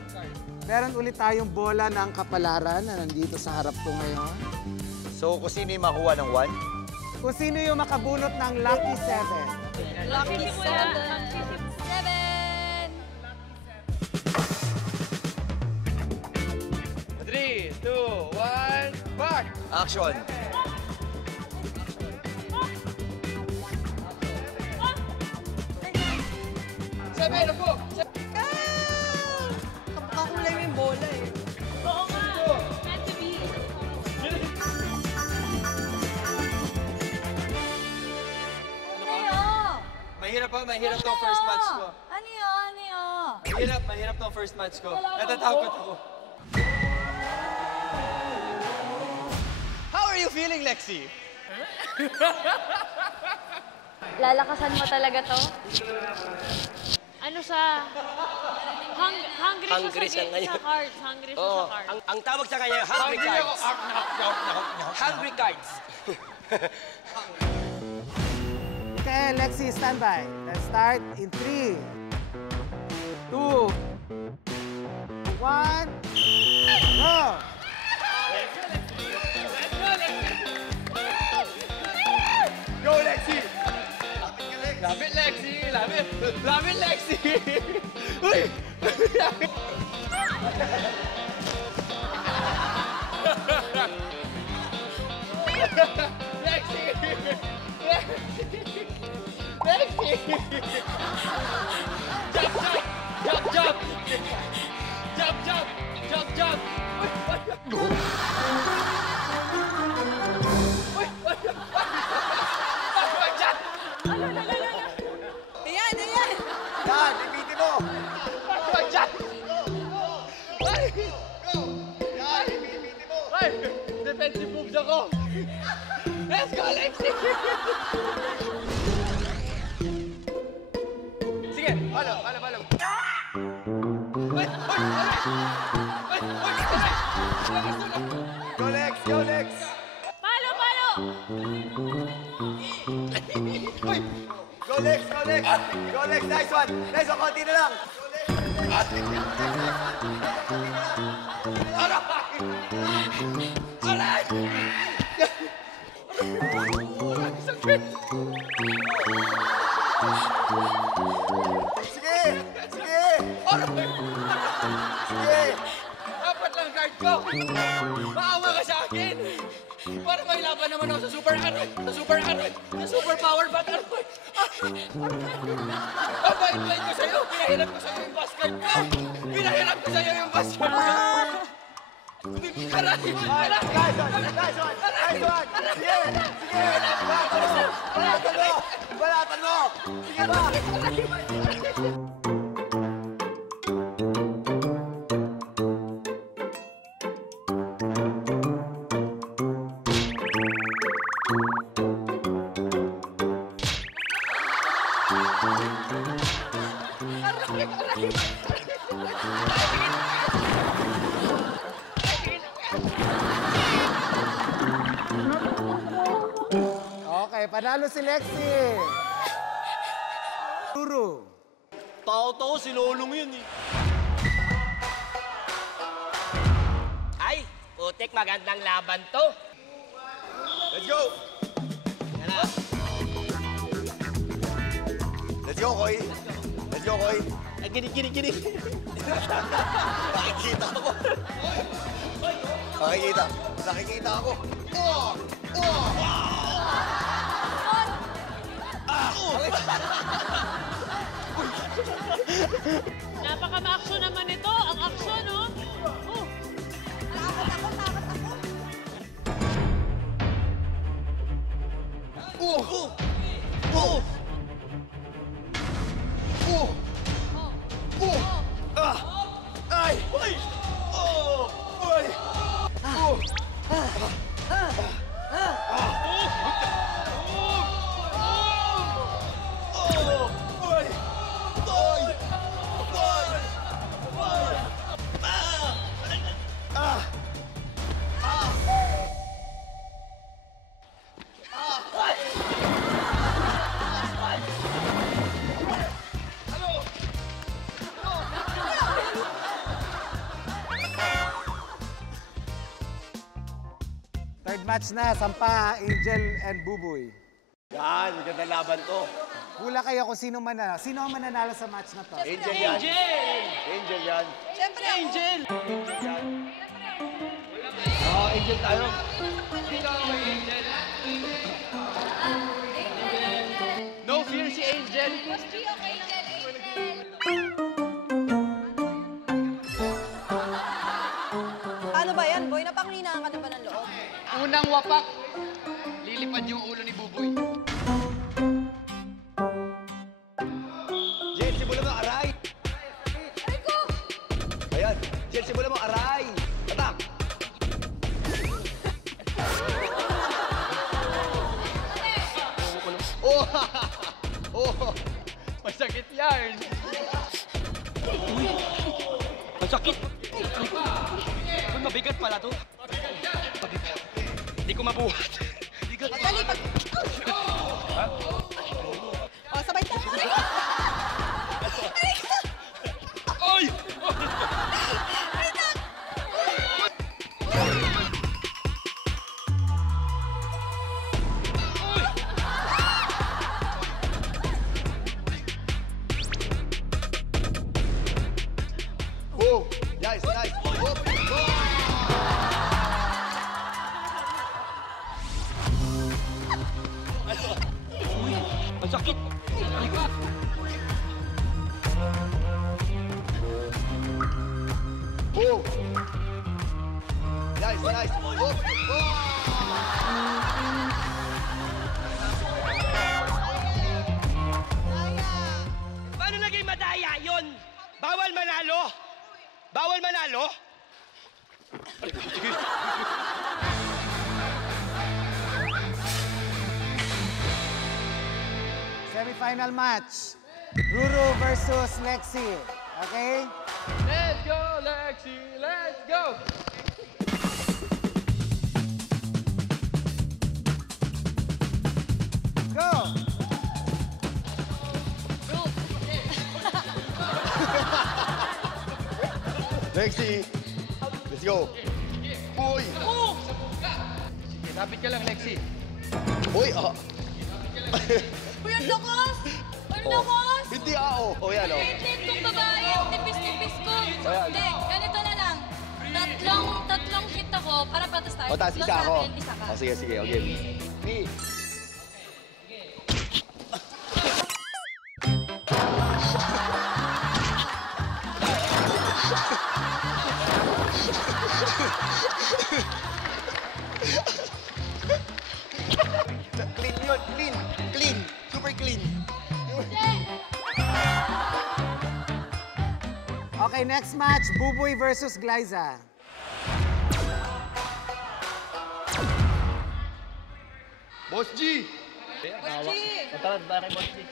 Meron ulit tayong bola ng kapalaran na nandito sa harap ko ngayon. So, kung sino yung makuha ng 1? Kung sino yung makabunot ng Lucky 7. Lucky Magsisimula. 7! 3, 2, 1, back! Action! Sabi, ano po? Kakulay mo yung bola eh. Oo nga. Meant to be. Mahirap tong first match ko. Ano yun? Mahirap tong first match ko. Natatakot ako. How are you feeling, Lexi? Lalakasan mo talaga to? Ano siya? Hungry siya sa cards. Hungry siya sa cards. Ang tawag sa kanya, hungry cards. Hungry cards. Okay, Lexi, stand by. Let's start in 3, 2, 1, go! Go, Lexi! Lapit, Lexi! Lapit! Lapit, Lexi! Uy! Lexi! Lexi! Jump, jump! Jump, jump! Jump, jump! Jump, jump! Ayan! Yan, ipitin mo! Ay! Defensive moves ako! Let's go, Lexi! Sige, follow. Go, Lex! Go, Lex! Palo! Go, Lex! Go, Lex! Go, Lex! Nice one! Nice one! Konti na lang! Sige! Sige! Sige! Apat lang card ko! Maawa ka sa akin! Para may laban naman ako sa super power battle! Ang bait-bait ko sa'yo! Pinahirap ko sa'yo yung basket ko! Aray! Nice one! Nice one! Nice one! Sige! Sige! Balatan mo! Sige ba? Panalo si Lexie. Ruru. Tao-tao, si Lolong yun eh. Ay, putik, magandang laban to. Let's go! Let's go, Koy. Let's go, Koy. Ay, ginig. Nakikita ako. Nakikita ako. Napaka-ma-action naman ito. Ang action, no? Oh. Third match na, Sampa, Angel, and Buboy. Yan, magandang laban to. Hula kayo kung sino man na. Sino ang mananalo sa match na to? Angel yan. Angel yan. Siyempre ako. Angel yan. Oo, Angel tayo. No fear si Angel. Ano ba yan, boy? Napanglinaan ka na ba ng loob? Unang wapak, lilipad yung ulo ni Buboy. Jel, simulan mo, aray! Ayan, Jel, simulan mo, aray! Atak! Oh! Oh! Masakit yan! Masakit. Uy, mabigat pala to. Hindi ko mabuhat. Madali pag... Oh, sabay tayo. Ay! Oh! Nice, nice! Oh! Masakit. Oh! Nice, nice! Oh! Paano naging madaya yun? Bawal manalo? Bawal manalo? Semi-final match. Ruru versus Lexie. Okay? Let's go, Lexi! Let's go! Go! Lexi! Let's go! Uy! Sige, lapit ka lang, Lexi. Uy! Ah! Uy, ang lakas! Ang lakas! Hindi ako! Oh, yan, oh. Wait, itong babae, nipis-nipis ko. Ayan. Hindi, ganito na lang. Tatlong hit ako para patas tayo. O, taas Tatlo isa sa ako. akin, isa ka. O, sige, sige. Okay. Three. Clean yun, clean. Clean. Super clean. Okay, next match. Buboy versus Glyza. Boss G! Boss G! Matawad ba kay Boss G?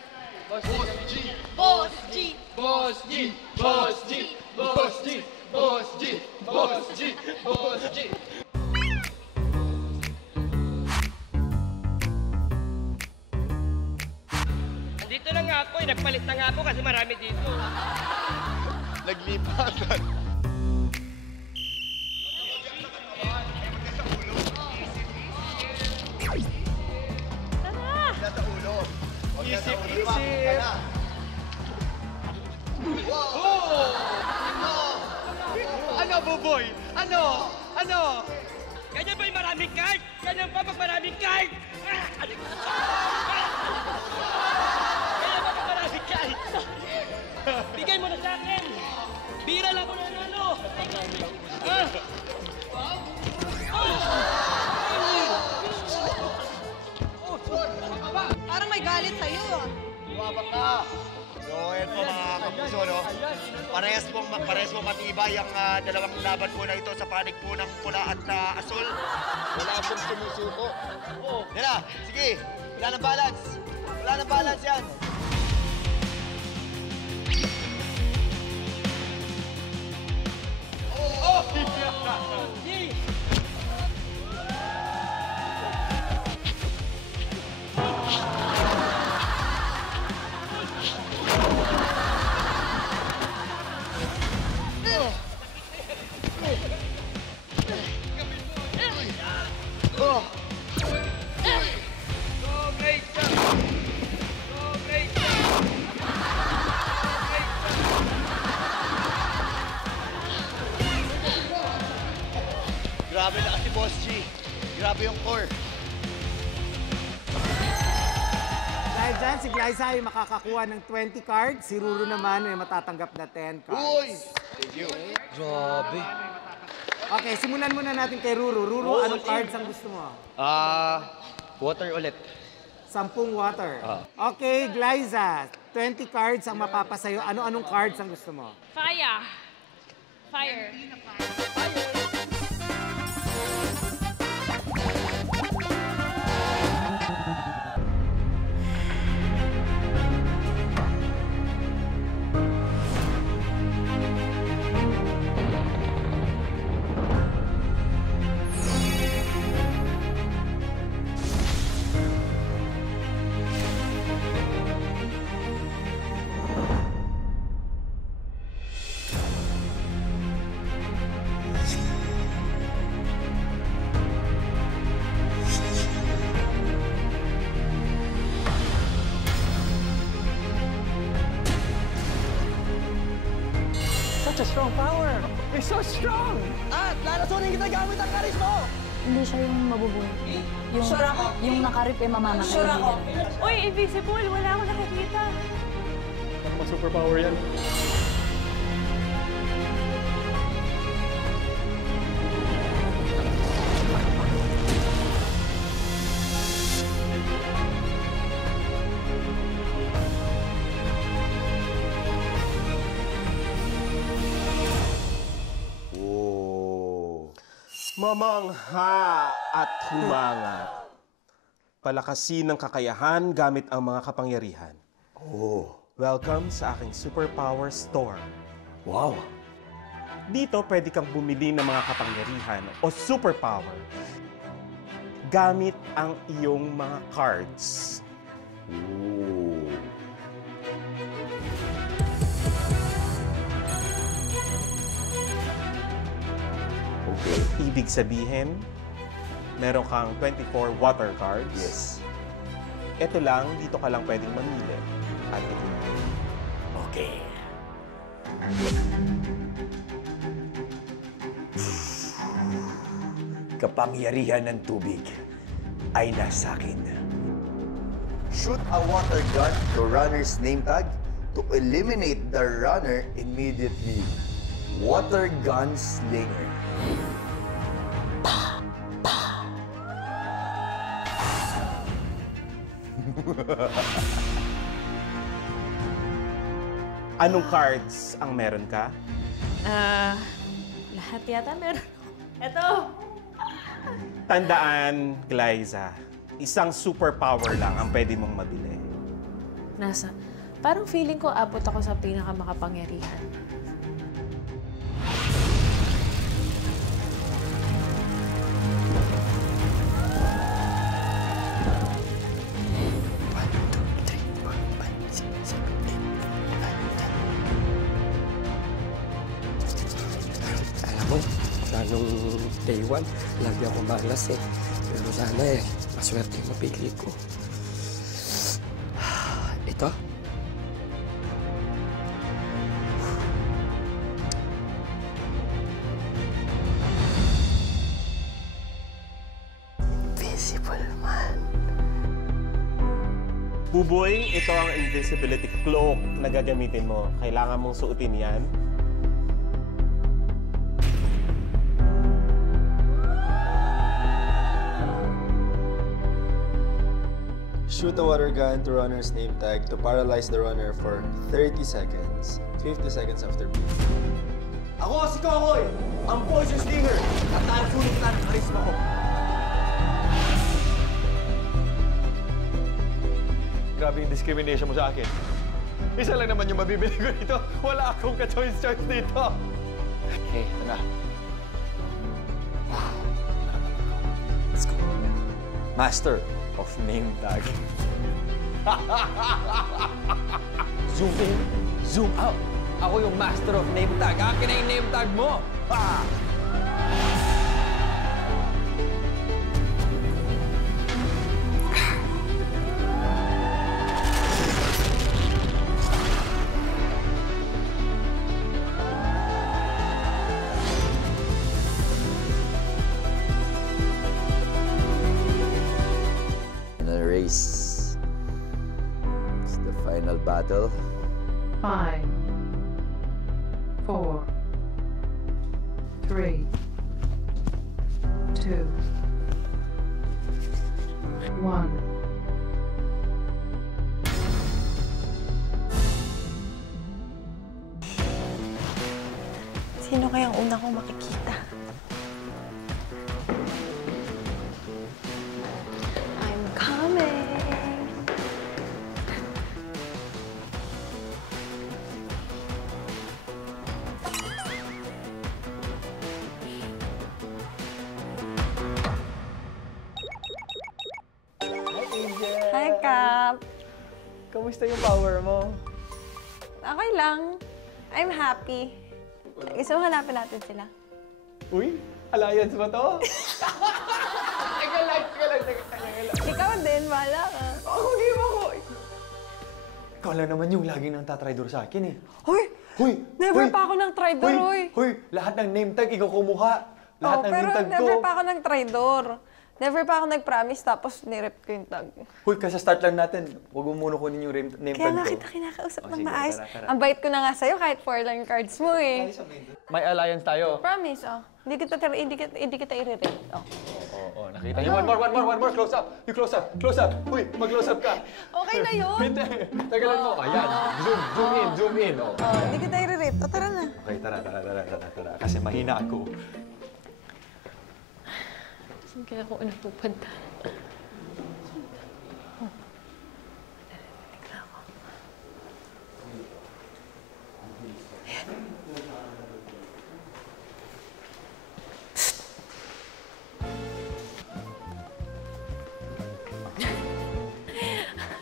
Boss G! Boss G! Boss G! Boss G! Boss G! Boss G! Boss G! Boss G! nga ako eh. Nagpalit na nga ako kasi marami dito. Naglipatan. Isip. Ano, Buboy? Ano? Ganyan ba yung maraming card? Ganyan ba pag maraming card? Ganyan ba pag maraming card? Bigay mo na sa akin. Bira lang ko na ano. Parang may galit sa'yo. Tumabang ka. So, ayan po mga kapuso, no? Parehas pong matibay ang dalawang laban po na ito sa panig po ng pula at asul. Wala pong sumusuko. Yan na, sige. Wala ng balance. Wala ng balance yan. Grabe na si Boss G. Grabe yung core. Dahil dyan, si Glyza ay makakakuha ng 20 cards. Si Ruru naman ay matatanggap na 10 cards. Uy! Thank you. Grabe. Okay, simulan muna natin kay Ruru. Ruru, anong cards ang gusto mo? Water ulit. 10 water. Okay, Glyza, 20 cards ang mapapasayo. Ano-anong cards ang gusto mo? Fire. Fire. Such a strong power. You're so strong. At lalasunin kita gamit ang karis mo. Hindi siya yung mabubuhay. Yung nakarip ay mamamatay. Sure ako. Uy, invisible. Wala akong nakikita. Superpower yan. Mamangha at humanga. Palakasin ng kakayahan gamit ang mga kapangyarihan. Welcome sa aking superpower store. Wow! Dito pwede kang bumili ng mga kapangyarihan o superpower gamit ang iyong mga cards. Okay. Ibig sabihin, meron kang 24 water cards. Yes. Ito lang, dito ka lang pwedeng mamili. At ito lang. Okay. Kapangyarihan ng tubig ay nasa akin. Shoot a water gun to runner's name tag to eliminate the runner immediately. Water gun slinger. Anong cards ang meron ka? Lahat yata meron. Eto. Tandaan, Glyza, isang superpower lang ang pwede mong mabili. Nasa? Parang feeling ko abot ako sa pinakamakapangyarihan. ewan. Lagi ako malas eh. Pero sana eh, maswerte yung mapili ko. Ito? Invisible man. Buboy, ito ang invisibility cloak na gagamitin mo. Kailangan mong suotin yan. Shoot a water gun to runner's name tag to paralyze the runner for 30 seconds. 50 seconds after beep. Ako si Kokoy, ang poison stinger, at nasulit na ng karisma ko. Grabe yung discrimination mo sa akin. Isa lang naman yung mabibili ko dito. Wala akong ka-choice dito. Okay, ito na. Let's go. Master of name tag. Zoom in, zoom out. Ako yung master of name tag. Akin na yung name tag mo. Ah! Race. It's the final battle. 5, 4, 3, 2, 1. Sino kayang una kong makikita? I'm coming! Hi, Cap! Kamusta yung power mo? Okay lang. I'm happy. Gusto mo hanapin natin sila? Uy, alliance ba to? Teka lang. Ikaw din, wala ka. Ako, game ako. Ikaw lang naman yung laging nang tatraidor sa akin eh. Hoy! Hoy! Never pa ako ng traidor, hoy! Hoy! Lahat ng name tag, ikaw kumuha. Lahat ng name tag ko. Pero never pa ako ng traidor. Never pa ako nag-promise, tapos nirep ko yung tag. Hoy, kasi start lang natin. Huwag mo muna kunin yung name Kaya tag nga ko. kita kinakausap ng sige, maayos. tara. Ang bait ko na nga sa'yo, kahit 4 lang yung cards mo eh. May alliance tayo. Promise, oh. Hindi kita i-rep. Oh. Oo, nakita niyo. One more. Close up. You close up. Uy, mag-close up ka. Okay na yun. Hindi. Teka lang mo. Ayan. Zoom in. Oh. Oh, hindi kita i-rep. O, tara na. Okay, tara. Kasi mahina ako. Saan kaya ako napupunta?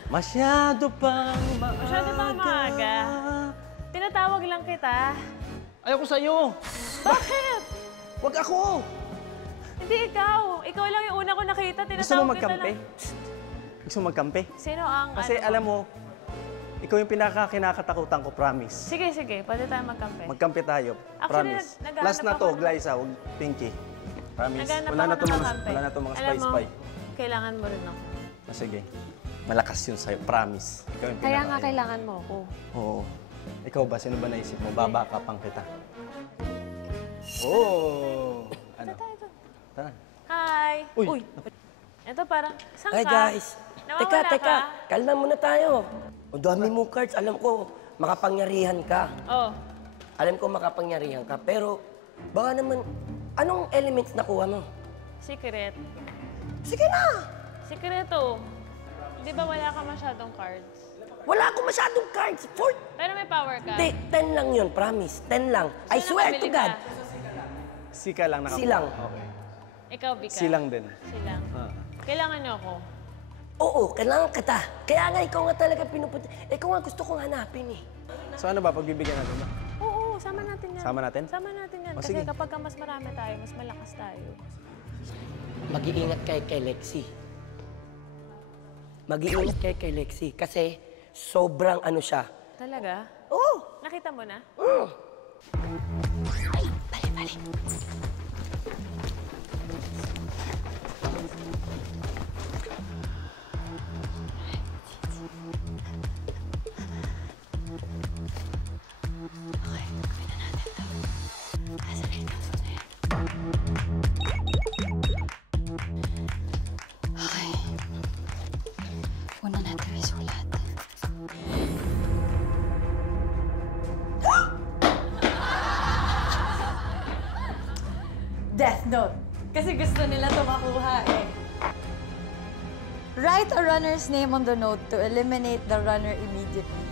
Masyado pang maaga. Pinatawag lang kita. Ayoko sa'yo. Bakit? Wag ako. Hindi ikaw. Ikaw lang yung una ko nakita. Gusto mo Tinatawag kita magkampi? lang. Gusto mo magkampi? Sino ang Kasi alam mo, ikaw yung kinakatakutan ko, promise. Sige. Pwede tayo magkampi. Magkampi tayo, Actually, promise. naghahanap Last na to, ako- Glyza, huwag Pinky. Promise. Naghanap Wala ako na to ng mga, kakampi. wala na to mga Alam mo, spy-spy. kailangan mo rin ako. Sige. Malakas yun sa'yo, promise. Ikaw yung Kaya nga pinaka- kailangan mo ako. Oo. Ikaw ba? Sino ba naisip mo? Babakapang kita. Oh! Ano? Tara. Hi! Uy! Ito parang, saan Hi ka? guys! Nawawala Teka, ka? kalma muna tayo. Ang dami mong cards, alam ko, makapangyarihan ka. Oh. Alam ko makapangyarihan ka, pero baka naman, anong elements nakuha mo? Secret. Sige na! Sikreto. Di ba wala ka masyadong cards? Wala akong masyadong cards. Pero may power ka. 10 lang yun, promise. 10 lang. I So, swear to nakabili God. ka? Sika lang nakakuha. Silang. Okay. Ikaw, Bika. Silang din. Silang. Kailangan niyo ako. Oo, kailangan kita. Kaya nga ikaw nga talaga pinupunta. Ikaw nga gusto kong hanapin eh. So ano ba, pagbibigyan natin ba? Oo, sama natin yan. Sama natin? Sama natin yan. O, Kasi sige. kapag mas marami tayo, mas malakas tayo. Mag-iingat kayo kay Lexi. Mag-iingat kayo kay Lexi kasi sobrang ano siya. Talaga? Oo! Nakita mo na? Bali. Una natin isulat. Death Note. Kasi gusto nila ito makuha eh. Write a runner's name on the note to eliminate the runner immediately.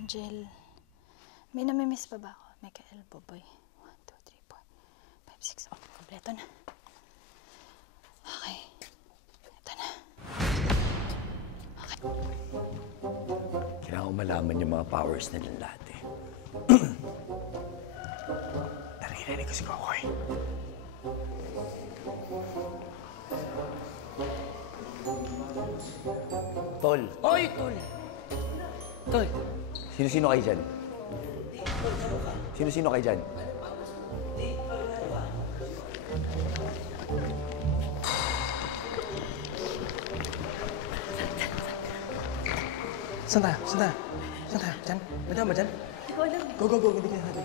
Angel. May namimiss pa ba ako? Michael, Boboy. 1, 2, 3, 4, 5, 6. Oh, kompleto na. Okay. Ito na. Okay. Kailangan ko malaman yung mga powers nilang lahat eh. Narinig ko si Kokoy. Tol. Oy, Tol! Tol! Sino-sino kayo dyan? Sino-sino kayo dyan? Saan tayo? Saan tayo? Saan tayo? Diyan? Madam ba dyan? Hindi ko alam. Go, go, go. Hindi ka natin.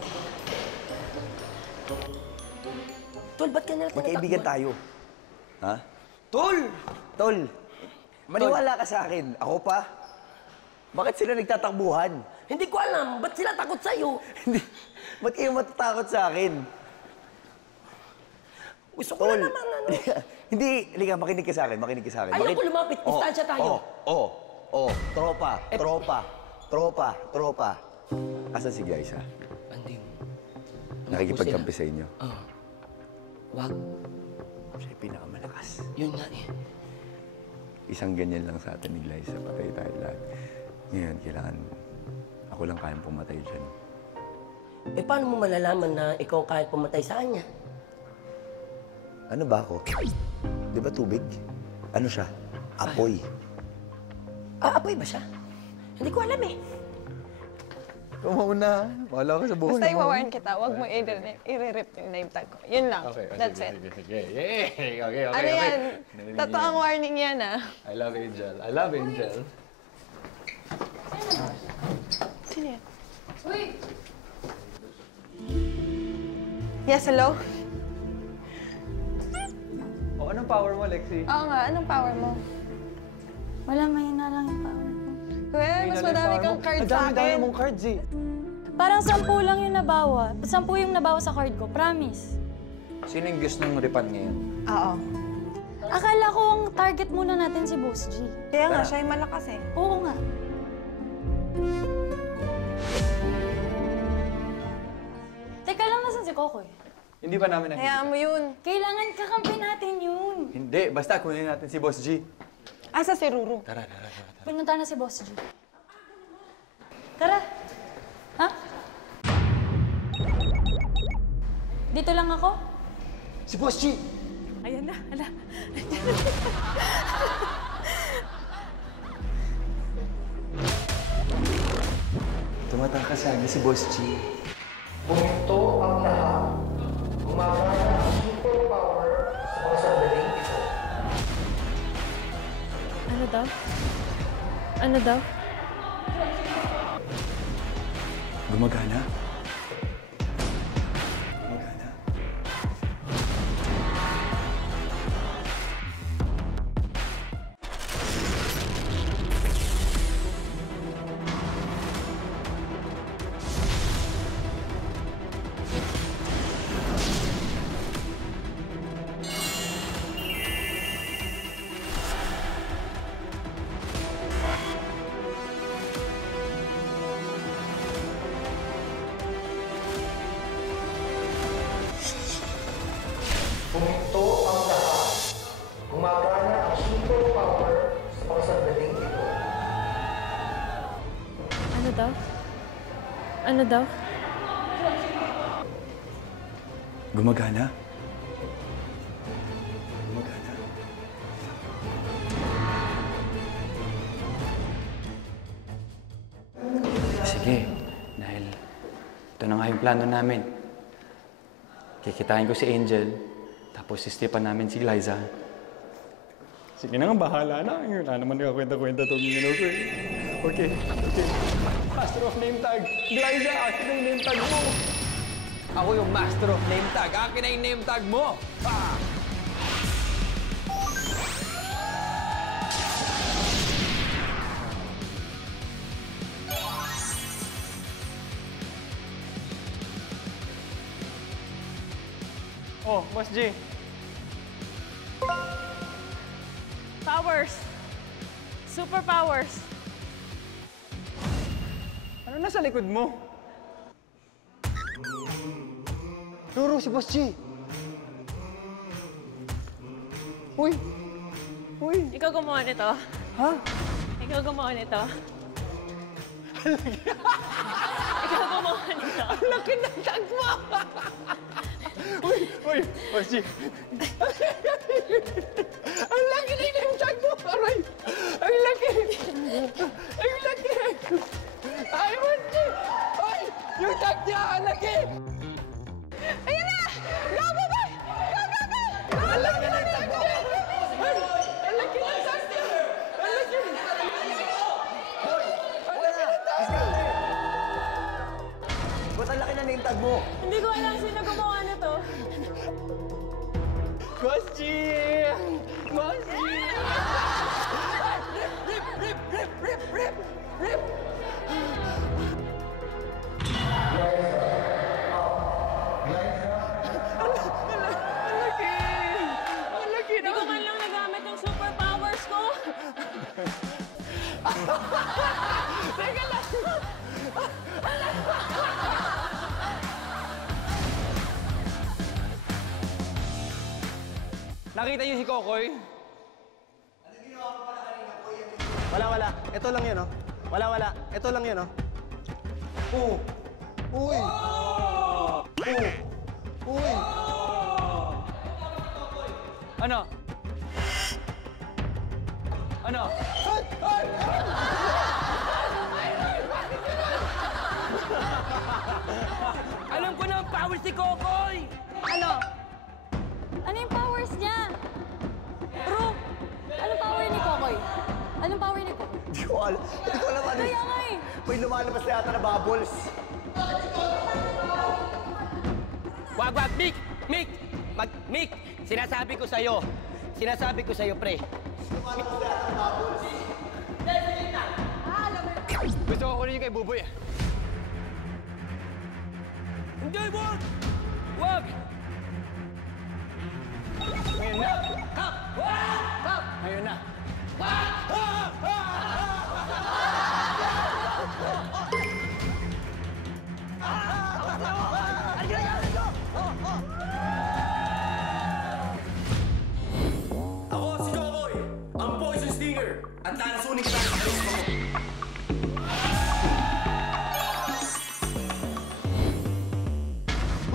Tol, ba't ka nila Magkaibigan tayo. Ha? Tol! Tol, maniwala ka sa akin. Ako pa? Bakit sila nagtatakbuhan? Hindi ko alam. Ba't sila takot sa'yo? Hindi. Ba't kayo matatakot sa akin? Gusto ko na naman, ano? Hindi. Halika, makinig ka sa akin. Makinig ka sa akin. Ayoko lumapit. Distansya tayo. Tropa. Asan si Glyza? Andin. Nakikipagkampi sa inyo. Wag. Siya yung pinakamalakas. Yun nga eh. Isang ganyan lang sa atin ni Glyza. Patay tayo lahat. Ngayon, kailangan ako lang kayang pumatay dyan. Eh, paano mo malalaman na ikaw kaya pumatay sa kanya? Ano ba ako? Di ba tubig? Ano siya? Apoy. Apoy ba siya? Hindi ko alam eh. Ikaw mauna. Wala ka sa buhay. Basta iwawarn kita, huwag mo i-rip yung name tag ko. Yun lang. Okay, That's it. Sige. Yay! Okay. Ano yan? Totoong warning yan, ah. I love Angel. Sino yan? Uy! Yes, hello? Anong power mo, Lexi? Oo nga, anong power mo? Wala, mahina lang yung power ko. Well, mas madami kang cards sa akin. Ang dami mong cards eh. Parang 10 lang yung nabawa. 10 yung nabawa sa card ko, promise. Sino yung gusto ng ripan ngayon? Oo. Akala ko ang target muna natin si Boss G. Kaya nga, siya yung malakas eh. Oo nga. Teka lang, nasan si Kokoy? Hindi ba namin nakikita? Hayaan mo yun. Kailangan kakampi natin yun. Hindi, basta kunin natin si Boss G. Asa si Ruru? Tara. Pinunta na si Boss G. Tara. Ha? Dito lang ako? Si Boss G! Ayan na, ala. Tumatakas sa akin si Boss G. Buminto ang lahat. Gumagana ang superpower sa mga sandaling ito. Ano daw? Ano daw? Gumagana? daw? Ano daw? Gumagana? Gumagana. Sige, dahil ito na nga yung plano namin. Kikitain ko si Angel, tapos sistipan namin si Liza. Sige na nga, bahala na. Wala naman nakakwenta-kwenta itong minuto. Okay. Master of Name Tag. Liza, akin na yung name tag mo. Ako yung Master of Name Tag. Akin na yung name tag mo. Pa! Oh, Boss G. Powers. Superpowers. Ano nasa likod mo? Ruru, si Boss G. Uy! Uy! Ikaw gumawa nito? Ha? Ikaw gumawa nito? Ikaw gumawa nito? Ang laki ng tag mo! Uy! Boss G! Ang laki na yung tag mo! Aray! Ang laki! Ang laki! Ay, Boss G! Ay! Yung tag niya! Ang laki! Ayan na! Go, Buboy! Go, go, go! Ang laki ng tag niya! Ay! Ang laki ng tag niya! Ang laki! Ba't ang laki na name tag mo? Hindi ko alam sino gumawa nito. Boss G! Boss G! Rip! Hindi ko man lang nagamit yung superpowers ko. Teka lang! Nakita niyo si Kokoy? Wala. Ito lang yun, oh. Wala. Ito lang yun, oh. Uy! Uy! Ano? Ano? Alam ko na ang powers ni Kokoy! Ano? Ano yung powers niya? Bro, anong power ni Kokoy? Anong power ni Kokoy? Hindi ko alam ano. Kaya nga eh. May lumalabas na yata na bubbles. Wag, Mick! Mick! Sinasabi ko sa'yo, pre. Gusto ko kunin yung kay Buboy ah. Hindi, wag! Ngayon na. Ngayon na. Ako si Kokoy, ang Poison Stinger, at nanasunin kita sa karisma mo.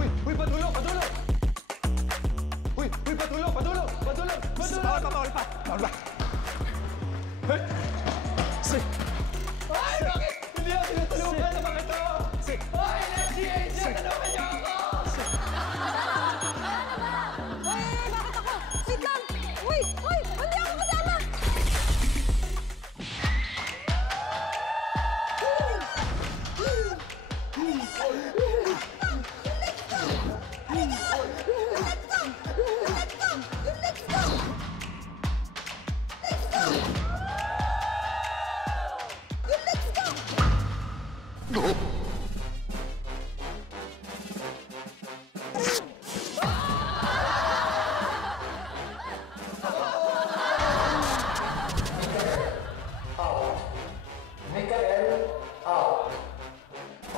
Uy, patulong! Uy, patulong! Bawal pa! Hey! Ay, bakit? Hindi ako tinutulungan na bakit ito? Ay, Lexi Angel! Tulungan niyo ako! Bakit ako? Wait lang! Uy! Hindi ako kasama!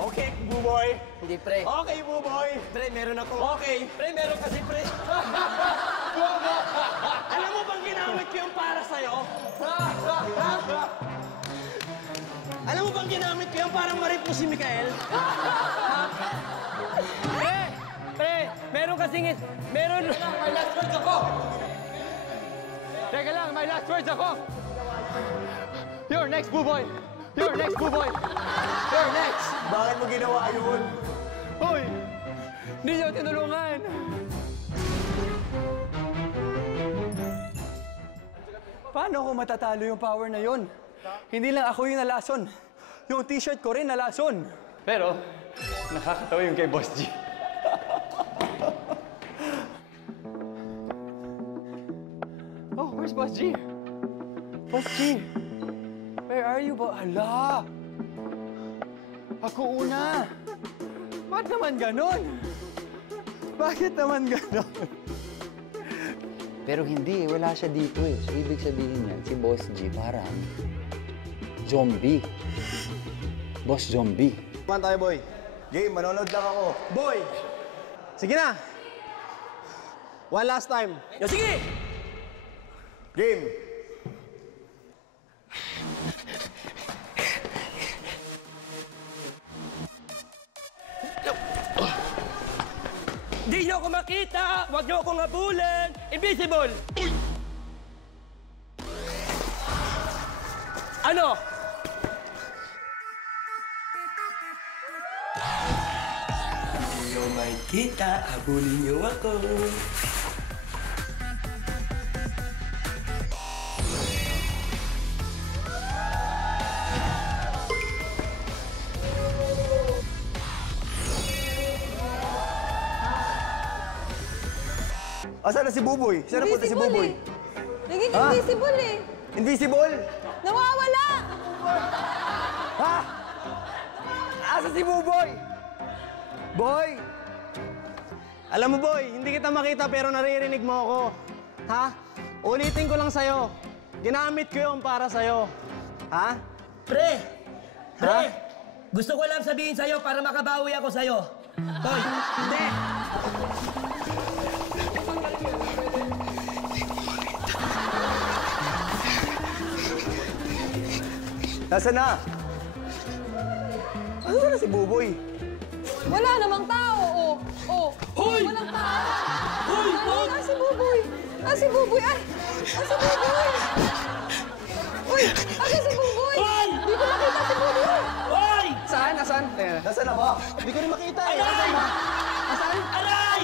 Okay, Buboy. Hindi, pre. Okay, Buboy. Pre, meron ako. Okay, pre, meron kasi, pre. Alam mo bang ginamit ko yung para sa'yo? Alam mo bang ginamit ko yan parang marip mo si Mikael? Pre, meron kasing... Meron... May last words ako! Teka lang, may last words ako! You're next, Buboy! You're next, Buboy! You're next! Bakit mo ginawa yun? Hoy! Hindi niyo tinulungan! Paano ako matatalo yung power na yun? Hindi lang ako yung nalason. Yung t-shirt ko rin nalason. Pero, nakakatawa yung kay Boss G. Oh, where's Boss G? Boss G! Where are you, Boss? Hala! Ako una! Bakit naman ganon? Bakit naman ganon? Pero hindi, wala siya dito eh. So, ibig sabihin niyan, si Boss G parang zombie. Boss Zombie. Kuman tayo, boy. Game, manonood lang ako. Boy! Sige na! One last time. Yo, sige! Game! Di nyo ako makita! Huwag nyo akong habulin! Invisible! Ano? Di nyo makita, habulin nyo ako. Asan na si Buboy? Saan na punta si Buboy? Naging invisible eh. Invisible? Nawawala! Ha? Asa si Buboy? Boy! Alam mo, boy, hindi kita makita pero naririnig mo ako. Ha? Ulitin ko lang sa'yo. Ginamit ko yung para sa'yo. Ha? Pre! Gusto ko lang sabihin sa'yo para makabawi ako sa'yo. Hoy, hindi! Nasaan na? Ano na si Buboy? Wala namang tao, Hoy! Walang tao. Hoy! Hoy! Si Buboy! Si Buboy! Ay! Si Buboy! Uy! Si Buboy! Hoy! Di ko makita si Buboy! Hoy! Saan? Nasaan? Nasaan na ba? Hindi ko rin makita eh. Aray! Nasaan? Aray!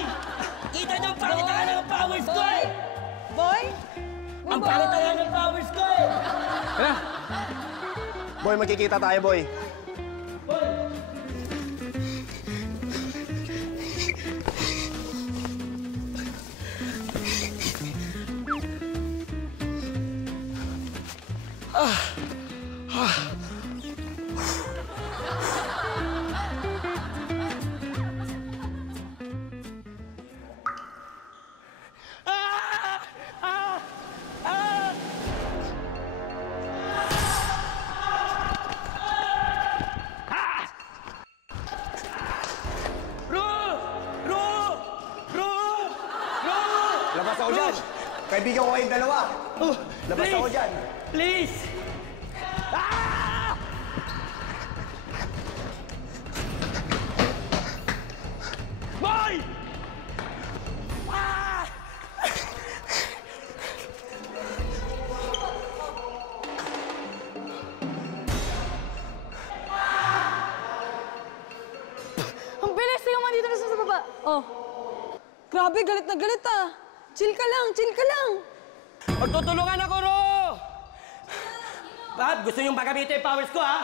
Kita niyo ang pangitangan ng powers ko eh! Boy? Ang pangitangan ng powers ko eh! Boy, magkikita tayo, boy. Labas ako dyan! Kaibigan ko kayong dalawa! Labas ako dyan! Please! Boy! Ang bilis! Tingnan mo, dito na sa baba. Oh. Grabe, galit na galit ah. Chill ka lang, chill ka lang. Magtutulungan ako, Ro! Bakit? Gusto niyong pagamitin yung powers ko, ha?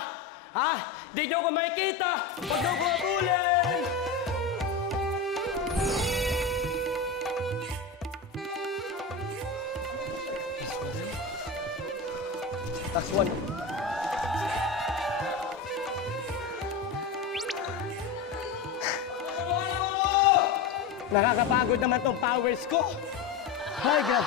Ha? Di niyo ako makikita! Huwag niyo ako habulin! Last one. Nakakapagod naman tong powers ko. Hi, God.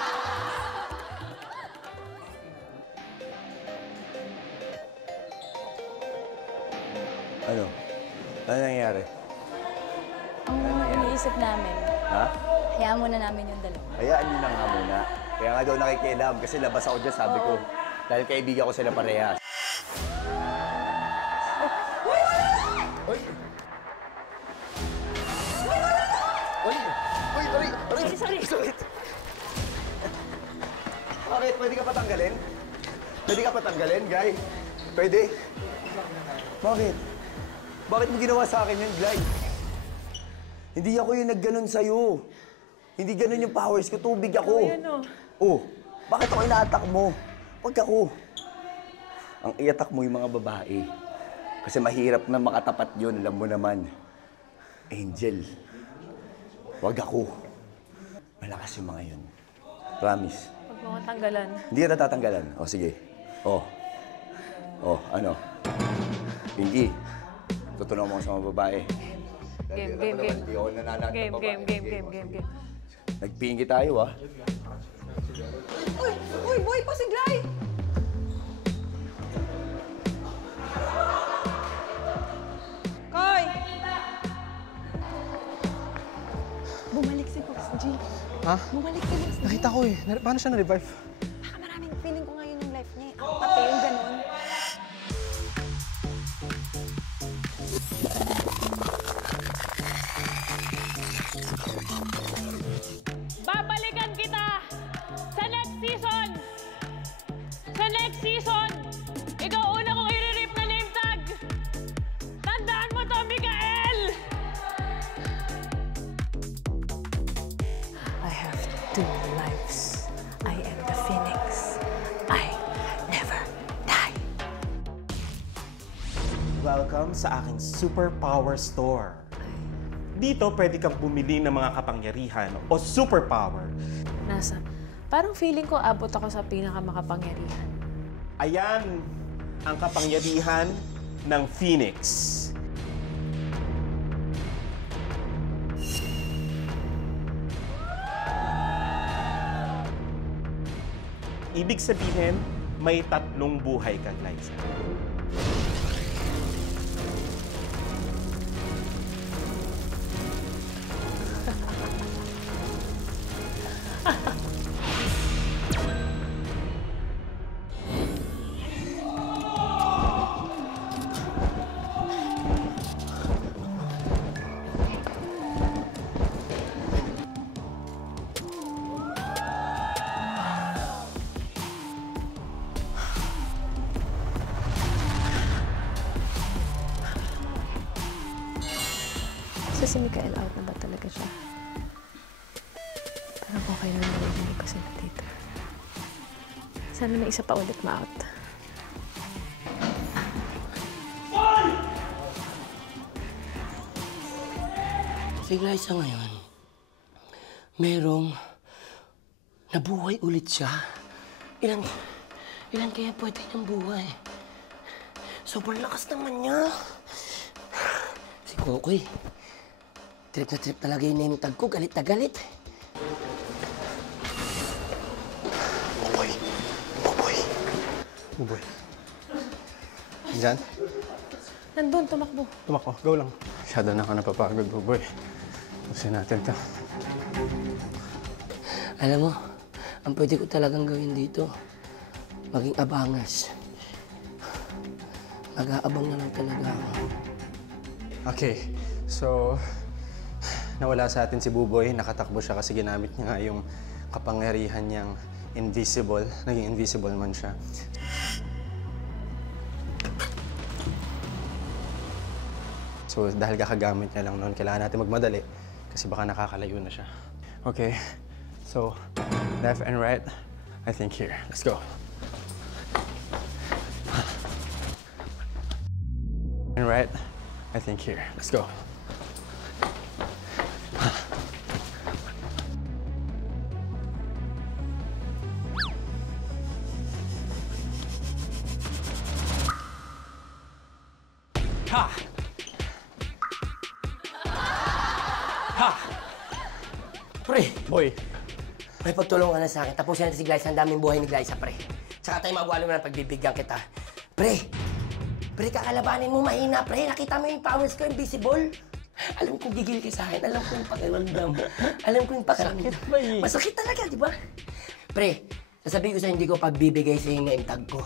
Ano? Ano nangyayari? Ang iniisip namin, Ha? hayaan muna namin yung dalawa. Hayaan nyo na nga muna. Kaya nga daw nakikialam kasi labas ako dyan, sabi ko. Dahil kaibigan ko sila parehas. patanggalin? Pwede ka patanggalin, Guy? Pwede? Bakit? Bakit mo ginawa sa akin yan, Glay? Hindi ako yung nagganon sa'yo. Hindi ganon yung powers ko. Tubig ako. Oh, bakit ako ina-attack mo? Huwag ako. Ang i-attack mo yung mga babae. Kasi mahirap na makatapat yun, alam mo naman. Angel, huwag ako. Malakas yung mga yun. Promise. Huwag mo tanggalan. Hindi ka natatanggalan. O, sige. O, ano? Pinky, tutunan mo sa mga babae. Game. Hindi ako nananag ng babae. Game. Nagpingi tayo, ah. Uy, boy, pasiglay! Koy! Bumalik si Fox G. Ha? Bumalik si Fox G. Nakita ko eh. Paano siya na-revive? Baka maraming feeling ko ngayon yung life niya. Pati yung ganun. Babalikan kita sa next season! Sa next season, ikaw una kong i-rip na name tag! Tandaan mo to, Mikael! I have 2 lives. I am the Phoenix. I never die. Welcome sa aking superpower store. Dito pwede kang bumili ng mga kapangyarihan o superpower. Nasa, parang feeling ko abot ako sa pinakamakapangyarihan. Ayan ang kapangyarihan ng Phoenix. Ibig sabihin, may 3 buhay ka, Liza. So si Mikael out na ba talaga siya? Parang okay na narinig ko sila dito. Sana may isa pa ulit ma-out. Si Glyza ngayon, merong nabuhay ulit siya. Ilan kaya pwede niyang buhay? Sobrang lakas naman niya. Si Kokoy, trip na trip talaga yung name tag ko. Galit na galit. Buboy. Diyan? Nandun, tumakbo. Tumakbo. Go lang. Masyado na ako napapagod, Buboy. Pusin natin to. Alam mo, ang pwede ko talagang gawin dito, maging abangers. Mag-aabang na lang talaga ako. Okay. So, nawala sa atin si Buboy. Nakatakbo siya kasi ginamit niya nga yung kapangyarihan niyang invisible. Naging invisible man siya. So, dahil kakagamit niya lang noon, kailangan natin magmadali kasi baka nakakalayo na siya. Okay. So, left and right, I think here. Let's go. And right, I think here. Let's go. Ha! Ha! Pre! Boy! May pagtulungan na sa akin. Tapusin natin si Glyza. Ang daming buhay ni Glyza, pre. Tsaka tayo magwalo na pagbibigyan kita. Pre! Pre, kakalabanin mo mahina, pre. Nakita mo yung powers ko, invisible. Alam kong gigil ka sa akin. Alam ko yung pakiramdam. Alam ko yung pakiramdam. Masakit talaga, di ba? Pre, sasabihin ko sa'yo, hindi ko pagbibigay sa yung name tag ko.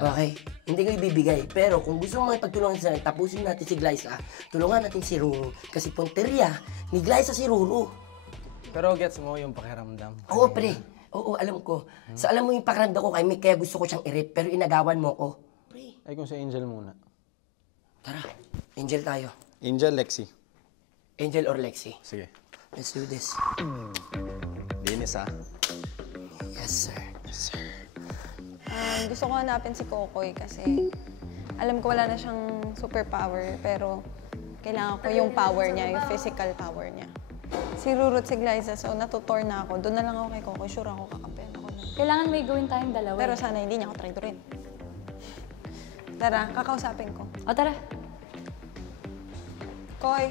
Okay? Hindi ko ibibigay. Pero kung gusto mo pagtulungan sa akin, tapusin natin si Glyza. Tulungan natin si Ruru. Kasi punteriya ni Glyza si Ruru. Pero gets mo yung pakiramdam. Oo, pre. Oo, alam ko. So alam mo yung pakiramdam ko kay Mick, kaya gusto ko siyang i-rip, pero inagawan mo ko. Ay, kung sa Angel muna. Tara, Angel tayo. Angel, Lexi. Angel or Lexi? Sige. Let's do this. Linis, ha? Yes, sir. Yes, sir. Gusto ko hanapin si Kokoy kasi alam ko wala na siyang superpower, pero kailangan ko yung power niya, yung physical power niya. Si Rurut, si Glyza, so natutor na ako. Doon na lang ako kay Kokoy, sure ako kakampihan ako. Kailangan may gawin tayong dalawa. Pero sana hindi niya ako traidorin. Tara, kakausapin ko. O, tara. Koy.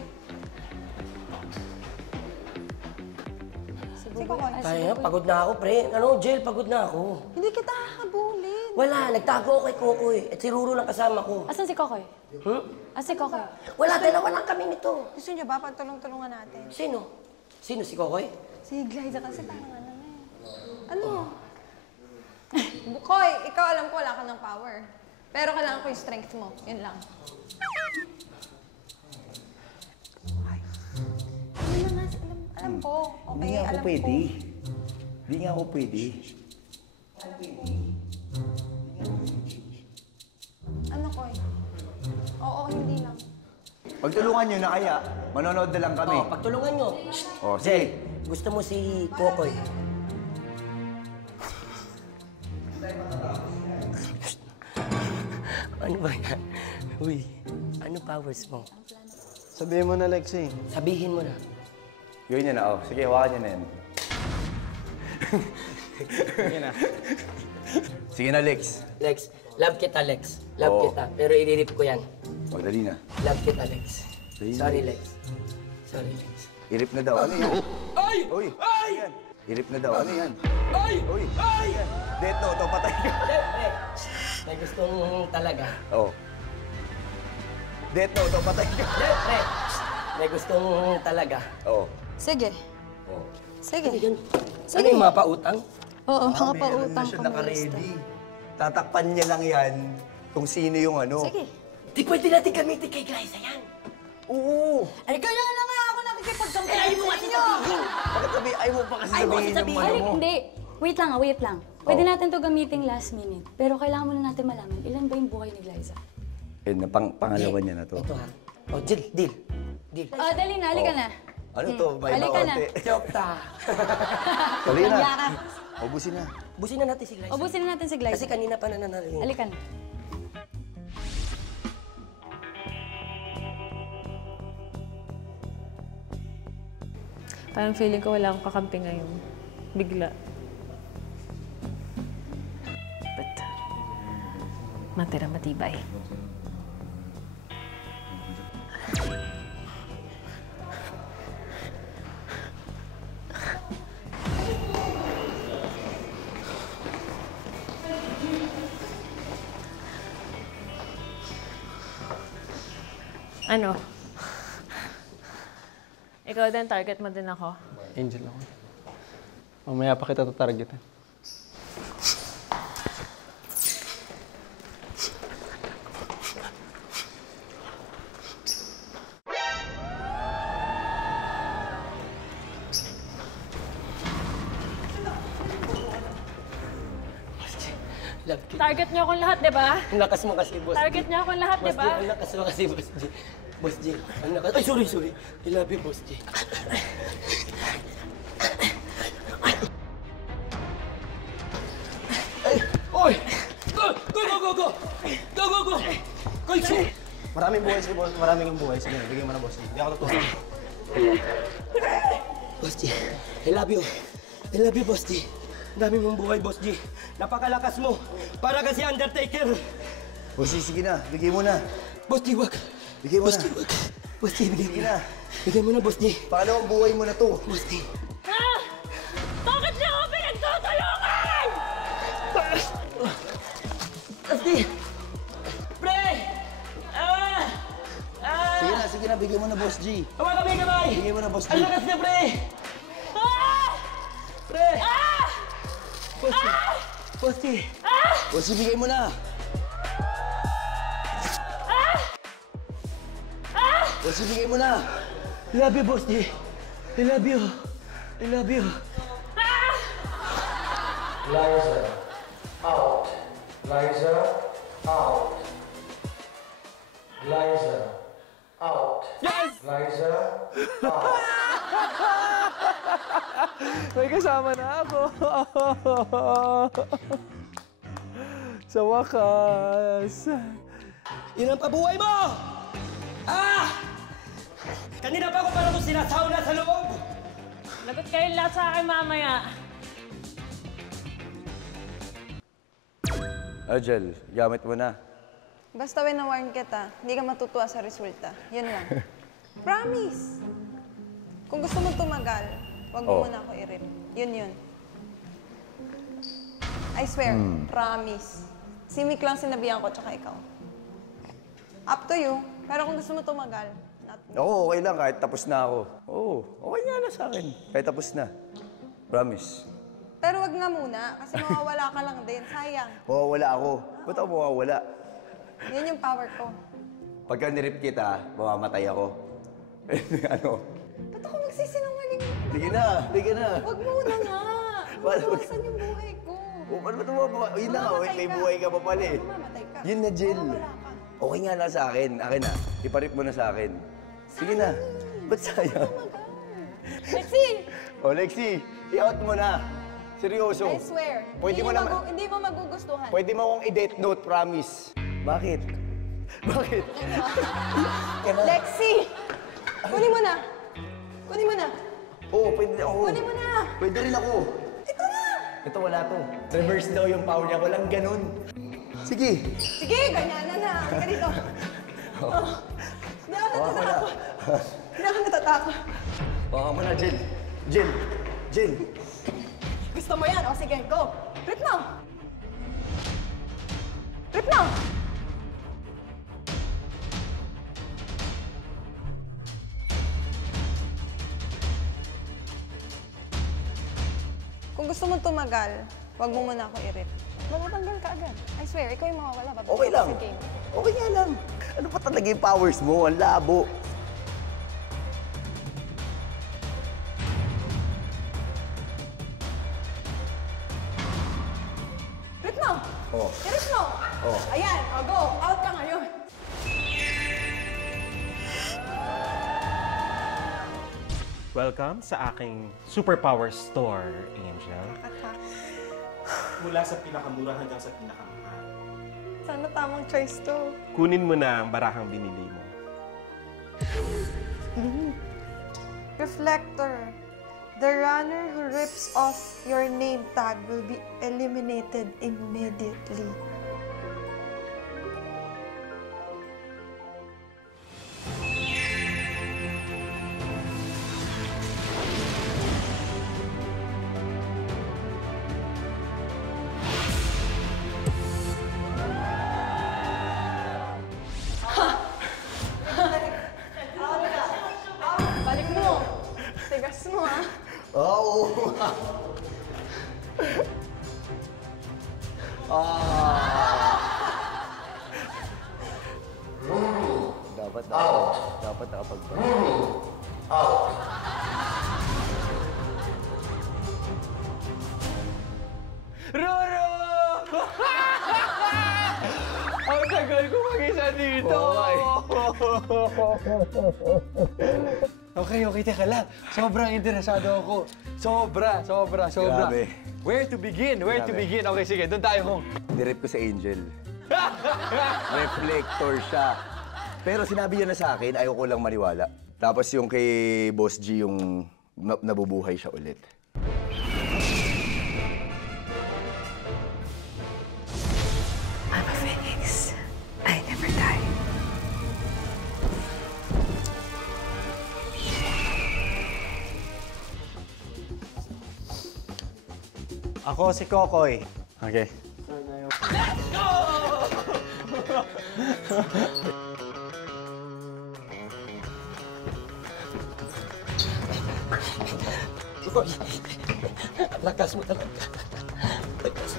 Si Kokoy. Kaya, pagod na ako, pre. Ano, Jel, pagod na ako. Hindi kita habulin. Wala, nagtago ako kay Kokoy. At si Ruru lang kasama ko. Asan si Kokoy? Asan si Kokoy? Wala, dalawa lang kami nito. Gusto niyo ba pagtulong-tulungan natin? Sino? Sino, si Kokoy? Si Glyza kasi parang ano na eh. Ano? Koy, ikaw alam ko wala ka ng power. Pero kailangan ko yung strength mo. Yun lang. Yun lang nga, alam ko. Okay, Hindi nga ako alam pwede. ko. Hindi nga ako pwede. Ano, Koy? Oo, hindi lang. Pagtulungan nyo na kaya, manonood na lang kami. Oh, pagtulungan nyo. Oh, sige. Gusto mo si Kokoy? Ano ba yan? Uy, ano powers mo? Sabihin mo na, Lexi. Sabihin mo na. Gawin nyo na, oh. Sige, hawakan nyo na yan. Sige na. Sige na, Lex. Lex, love kita, Lex. Love Oo. kita. Pero i-rip ko yan. Wag, dali na. Love kita, Lex. Dali na. Sorry, Lex. Sorry, Lex. Irip na daw. Ano yan? Ay! Uy! Ay! Yan. Irip na daw. Ano yan? Ay! Uy! Ay! Yan. Death note, oh, patay ka. May gustong talaga. Oh. Death note, oh, patay ka. May gustong talaga. Oh. Sige. Oh. Sige. Ano yung mga pautang? Oo, mga Meron pautang na siya ko may lista. naka-ready. Tatakpan niya lang yan kung sino yung ano. Sige. Di pwede natin gamitin kay Glyza yan. Oo. Ay, kaya na nga ako nakikipagkampihan Ayaw mo kasi sabihin. Bakit sabi, ayaw mo pa kasi Ayaw mo kasi sabihin yung sabihin. ano Ay, mo? hindi. Wait lang, wait lang. Pwede Oh. natin to gamitin last minute. Pero kailangan muna natin malaman, ilan ba yung buhay ni Glyza? Eh, pangalawa niya na to. Ito ha. Oh, deal, deal. Deal. Oh, dali na, halika na. Ano to? May Halika na. kaunti. Joke ta. Dali na. Nagyaka. Ubusin na. Busin na natin si Glyza. Ubusin na natin si Glyza. Kasi kanina pa nananalo. Halika na. Parang feeling ko wala akong kakampi ngayon. Bigla. But, matira matibay. Ano? Ikaw din, target mo din ako. Angel ako. Mamaya pa kita tatargetin. Love kita. Target niyo akong lahat, di ba? Ang lakas mo kasi, boss. Target niyo akong lahat, di Boss G, ba? ang lakas mo kasi, Boss G. Boss G, ang lakas. Ay, sorry, sorry. I love you, Boss G. Oy! Go! Go, go, go, go! Go, go, go! Go, shoot! Maraming buhay si boss. Maraming buhay. Sige, bigyan mo na boss. Hindi ako tutulong. Boss G, I love you. I love you, Boss G. Ang dami mong buhay, Boss G. Napakalakas mo. Para kasi Undertaker. Boss, sige na. Bigay mo na. Boss G, wag. Bigay mo Boss na. G, wag. Boss G, bigay mo Sige na. na. Bigay mo na, Boss G. Pangalawang buhay mo na to. Boss G. Ha? Bakit niyo ako pinagtutulungan? Boss G! Pre! Sige na. Bigay mo na, Boss G. Hawa kami kamay! Bigay mo na, Boss G. Ang lakas niya, pre! Pre! Boss G! Boss G! Boss G, bigay mo na. Boss G, bigay mo na. I love you, Boss G. I love you. I love you. Liza, out. Liza, out. Liza, out. Yes! Liza, out. May kasama na ako. Sa wakas. Yun ang pabuhay mo! Ah! Kanina pa ako parang sinasauna sa loob! Lagot kayo lahat sa akin mamaya. Angel, gamit mo na. Basta wina-warn kita, hindi ka matutuwa sa resulta. Yun lang. Promise! Kung gusto mo tumagal, huwag mo muna ako i-rip. Yun. I swear, promise. Si Mick lang sinabihan ko, tsaka ikaw. Up to you. Pero kung gusto mo tumagal, not me. Oo, okay lang kahit tapos na ako. Oo, okay nga na sa akin. Kahit tapos na. Promise. Pero wag nga muna, kasi mawawala ka lang din. Sayang. Mawawala ako. Ba't ako mawawala? Yan yung power ko. Pagka nirip kita, mamamatay ako. Ano? Ba't ako magsisinungaling? Sige na, sige na. Wag muna nga. Mabawasan yung buhay ko. O, paano ba tumaba? Yun na nga, may buhay ka pa pala eh. Mamatay ka. Yun na, Jill. Okay nga na sa akin. Akin na. Iparip mo na sa akin. Sige na. Ba't sayang? Lexi! O, Lexi, i-out mo na. Seryoso. I swear. Pwede mo naman. Hindi mo magugustuhan. Pwede mo akong i-date note, promise. Bakit? Bakit? Lexi! Kunin mo na. Kunin mo na. Oo, pwede ako. Kunin mo na. Pwede rin ako. Ito na. Ito, wala to. Reverse daw yung power niya. Walang ganun. Sige. Sige, ganyan na. Halika dito. Hindi ako natatakot. Hindi ako natatakot. Baka mo na, Jill. Jill. Jill. Gusto mo yan? O sige, go. Rip mo. Rip mo. Kung gusto mo tumagal, wag mo muna ako i-rip. Matatanggal ka agad. I swear, ikaw yung mawawala. Babalik Okay ako lang. sa game. Okay nga lang. Ano pa talaga yung powers mo? Ang labo. Rip mo! Oh. I-rip mo! Oh. Ayan, o go! Out ka ngayon! Welcome sa aking superpower store, Angel. Mula sa pinakamura hanggang sa pinakamahal. Sana tamang choice to. Kunin mo na ang barahang binili mo. Reflector. The runner who rips off your name tag will be eliminated immediately. Balik mo! Tigas mo, ha? Oo. Dapat nakapag-break. Out. Roro! Ang tagal ko mag-isa dito. Okay, teka lang. Sobrang interesado ako. Sobra. Grabe. Where to begin? Okay, sige, doon tayo kung... Nirip ko sa Angel. Reflector siya. Pero sinabi niya na sa akin, ayaw ko lang maniwala. Tapos yung kay Boss G, yung nabubuhay siya ulit. I'm a phoenix. I never die. Ako si Kokoy. Okay. Let's go! Uy, lakas mo talaga. Lakas.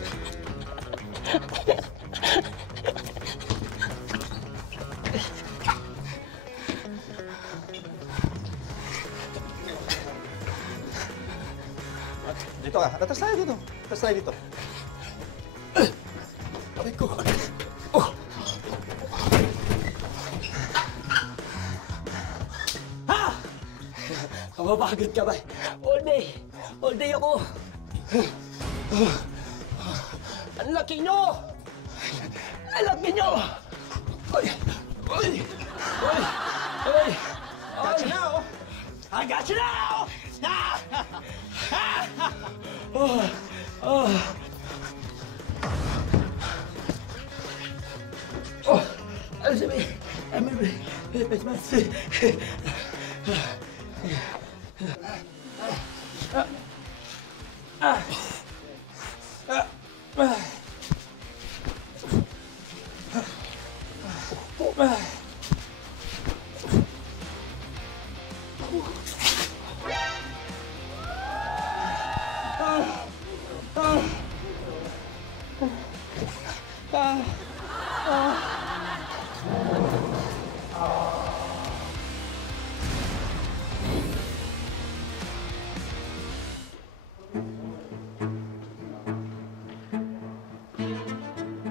Dito ka. Atas tayo dito. Atas tayo dito. Napapagod ka ba? All day. All day ako. Ang laki nyo! Ang laki nyo! Ay! Ay! Ay! Ay! Got you now! I got you now! Ah! Ah! Oh! Oh! Oh! Ano sabi?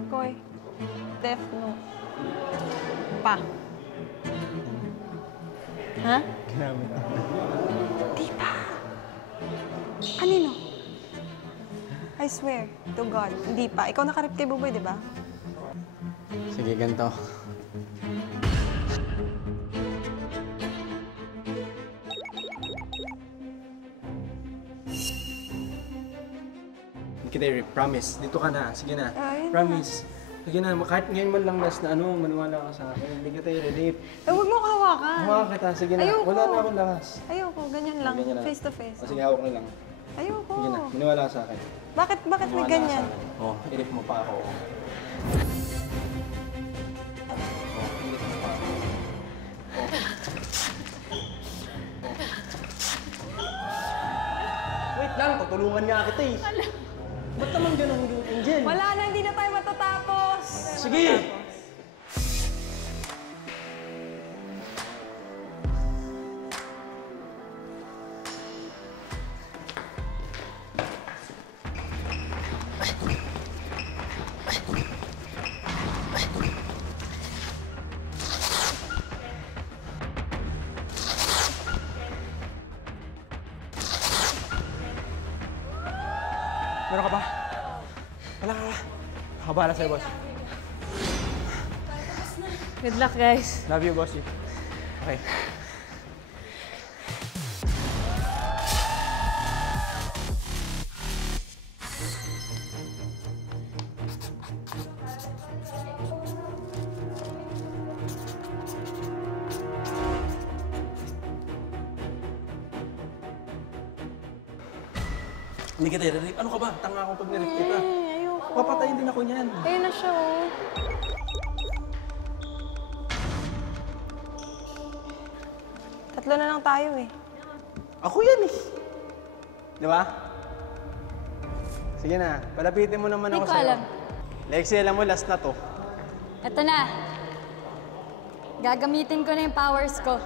Koy, Death Note. Pa. Ha? Ginamit ako. Di pa. Kanino? I swear to God, hindi pa. Ikaw nakarip kay Buboy, di ba? Sige, ganito. Hindi kita i-rip. Promise. Dito ka na. Sige na. Ayun Promise. Sige na. Kahit ngayon man lang last na ano, maniwala ka sa akin. Hindi kita i-rip. Eh, huwag mo ko hawakan. Hawakan kita. Sige na. Ayoko. Wala na akong lakas. Ayoko, ganyan lang. Ganyan lang. Face to face. O, sige, hawak na lang. Ayoko. Sige na. Maniwala ka sa akin. Bakit may Maniwala ka ganyan? sa akin. Oh, i-rip mo pa ako. Wait lang, tutulungan nga kita eh. Ba't naman ganun yung Angel? Wala na, hindi na tayo matatapos. Sige! Meron ka ba? Wala ka. Nakabala sa'yo, boss. Good luck, guys. Love you, boss. Okay. Hindi kita i-rip. Ano ka ba? Tanga ako pag nirip kita. Ayoko. Papatayin din ako niyan. Ayun na siya, oh. Tatlo na lang tayo, eh. Ako yan eh. Di ba? Sige na, palapitin mo naman Hindi ako ko sa'yo. alam. Lexi, alam mo, last na to. Eto na. Gagamitin ko na yung powers ko.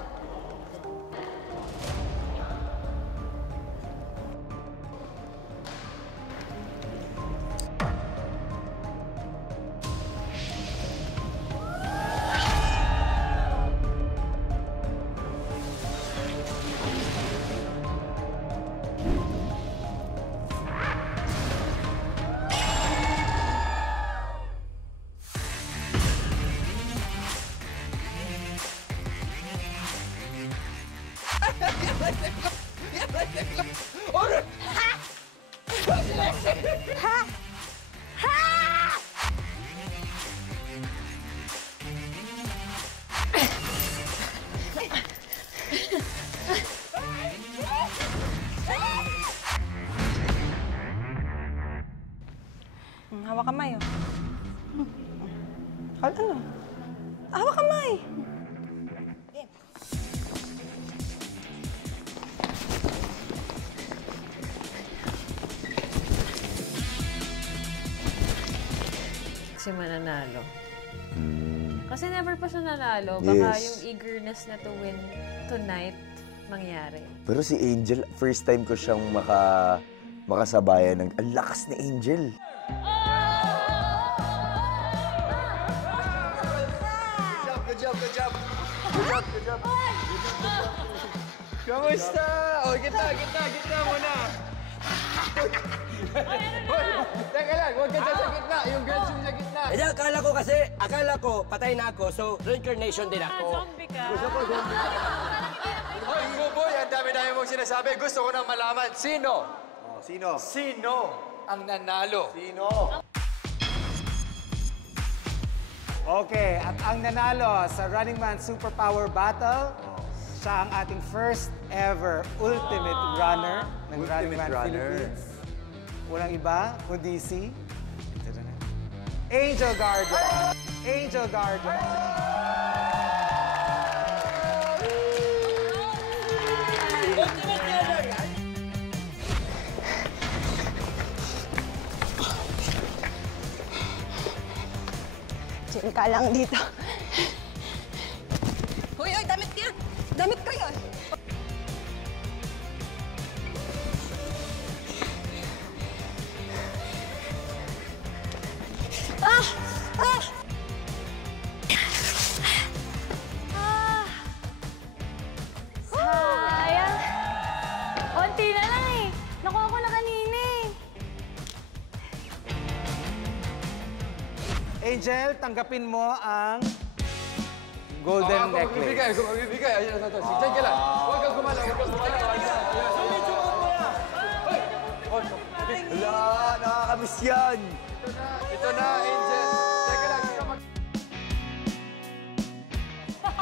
Hawak kamay, oh. Ano? Hawak kamay! Si mananalo. Kasi never pa siya nanalo. Baka Yes. yung eagerness na to win tonight mangyari. Pero si Angel, first time ko siyang makasabayan ng... Ang lakas ni Angel. Good job, good job. Good job, good job. Kamusta? O, gitna muna. Hoy, teka lang, huwag ka dyan sa gitna. Yung girls yung sa gitna. Eh, akala ko, patay na ako, so reincarnation din ako. Zombie ka. Gusto ko zombie. Hoy, Buboy, ang dami-dami mong sinasabi. Gusto ko nang malaman, sino? Sino ang nanalo? Okay, at ang nanalo sa Running Man Superpower Battle, siya ang ating first ever Ultimate Runner ng Running Man Philippines. Walang iba, kundi si Angel Garden. Angel Garden. Chill ka lang dito. Hoy, damit ka! Damit ka yan! Sayang. Konti na lang eh. Nakuha ko na kanina eh. Angel, tanggapin mo ang golden necklace. Magbibigay. Ayun na ito. Diyan ka lang. Huwag kang gumalaw. Wala, nakakamiss yan. Ito na, Angel. Teka lang.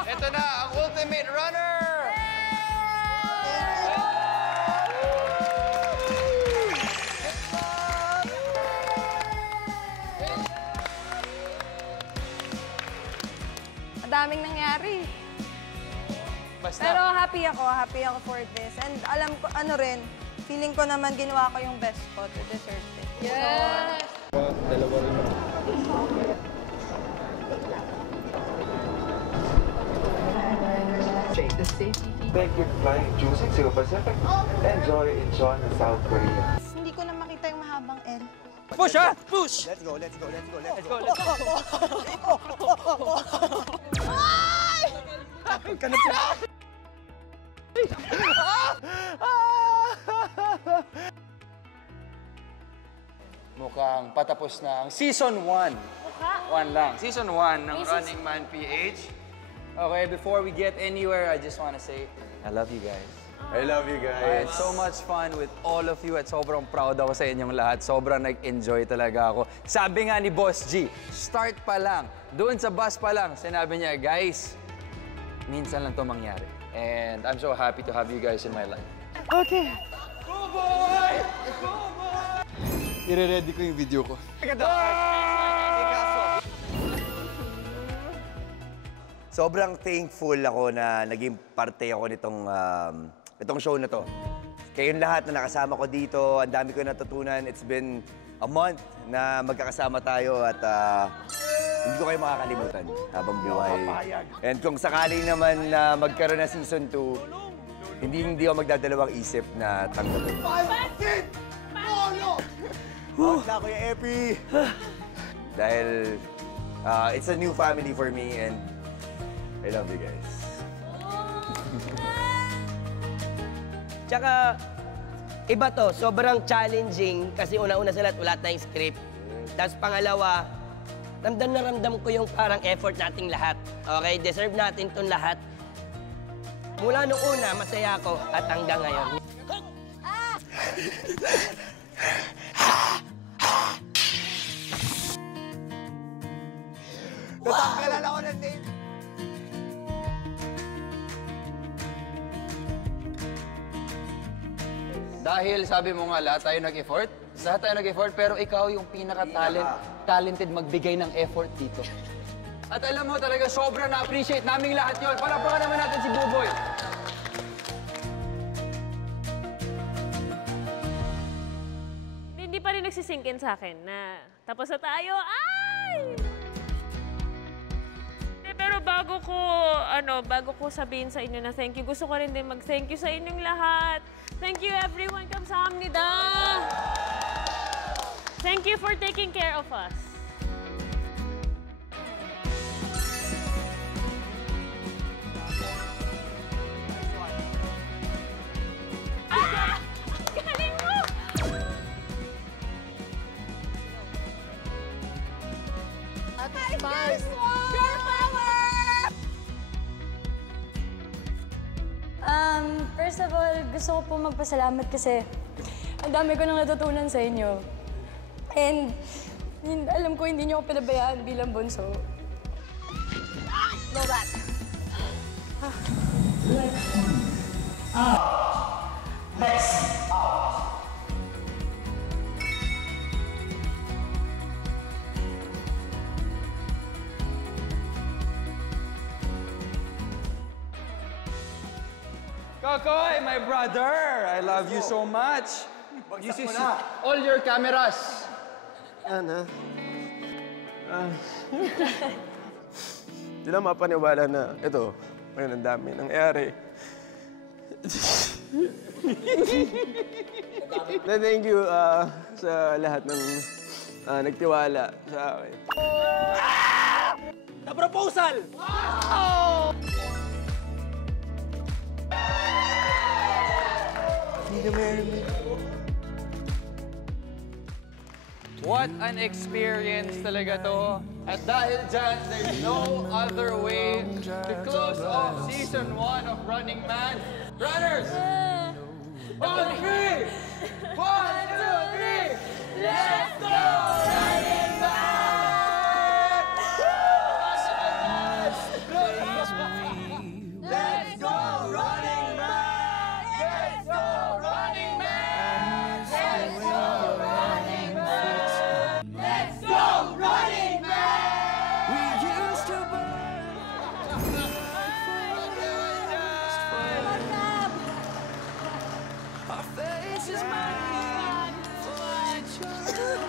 Ito na, ang Ultimate Runner! Madaming nangyari. Basta. Pero happy ako for this. And alam ko, feeling ko naman ginawa ko yung best ko to deserve it. Yes! Dalawa rin. Thank you for flying choosing Cebu Pacific. Enjoy in China, South Korea. Hindi ko na makita yung mahabang L. Push, ha? Push! Let's go. Mukhang patapos na ang Season 1. One lang. Season 1 ng Running Man PH. Okay, before we get anywhere, I just want to say, I love you guys. I love you I had guys. so much fun with all of you at sobrang proud ako sa inyong lahat. Sobrang nag-enjoy talaga ako. Sabi nga ni Boss G, start pa lang, doon sa bus pa lang, sinabi niya, guys, minsan lang to mangyari. And I'm so happy to have you guys in my life. Okay. Go, boy! Go, boy! I-ready ko yung video ko. Sobrang thankful ako na naging parte ako itong show na to. Kayong lahat na nakasama ko dito, ang dami ko natutunan. It's been a month na magkakasama tayo at hindi ko kayo makakalimutan habang buhay. And kung sakali naman na magkaroon na Season 2, hindi ako magdadalawang isip na tanggapin. Huwag na, Kuya Epi! Dahil it's a new family for me and I love you guys. Tsaka, iba to, sobrang challenging kasi una-una sa lahat, wala tayong script. Tapos pangalawa, ramdam na ramdam ko yung parang effort nating lahat. Okay, deserve natin itong lahat. Mula nung una, masaya ako at hanggang ngayon. Natanggalan ako ng name. Dahil sabi mo nga, lahat tayo nag-effort. Lahat tayo nag-effort, pero ikaw yung talented magbigay ng effort dito. At alam mo talaga, sobrang na-appreciate naming lahat yun. Palapakan naman natin si Buboy. Hindi pa rin nagsisinkin sa akin na tapos na tayo. Ay! Pero bago ko sabihin sa inyo na thank you, gusto ko rin din mag-thank you sa inyong lahat. Thank you everyone. 감사합니다. Thank you for taking care of us. first of all, gusto ko po magpasalamat kasi ang dami ko nang natutunan sa inyo. And alam ko hindi niyo ako pinabayaan bilang bunso. Go back. Next out. Kokoy, my brother! I love you so much. You see all your cameras. Yan, ha? Di lang mapaniwala na ito, ngayon ang dami nangyari. Thank you sa lahat ng nagtiwala sa akin. The proposal! Wow! Hindi ka marry me. What an experience talaga to. At dahil dyan, there's no other way to close off Season 1 of Running Man. Runners! 1, 2, 3! 1, 2, 3! Let's go! Running Man! Let's go! Running Man! Let's go! Running Man! Let's go! Running Man! Let's go! Running Man! We used to burn. Our faces might for each other.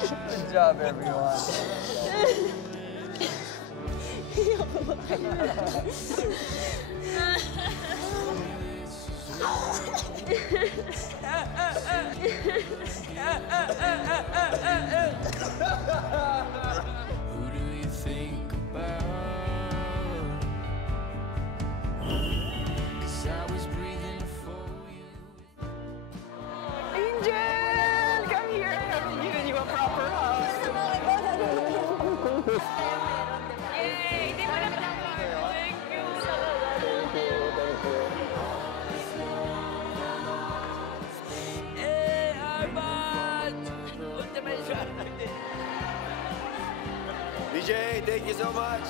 Good job, everyone. Who do you think about? 'Cause I was breathing for you. Angel! Come here! I haven't given you a proper hug. Yay! Di ba na Thank you. Hey, Arman! Ultimate shot. BJ, thank you so much.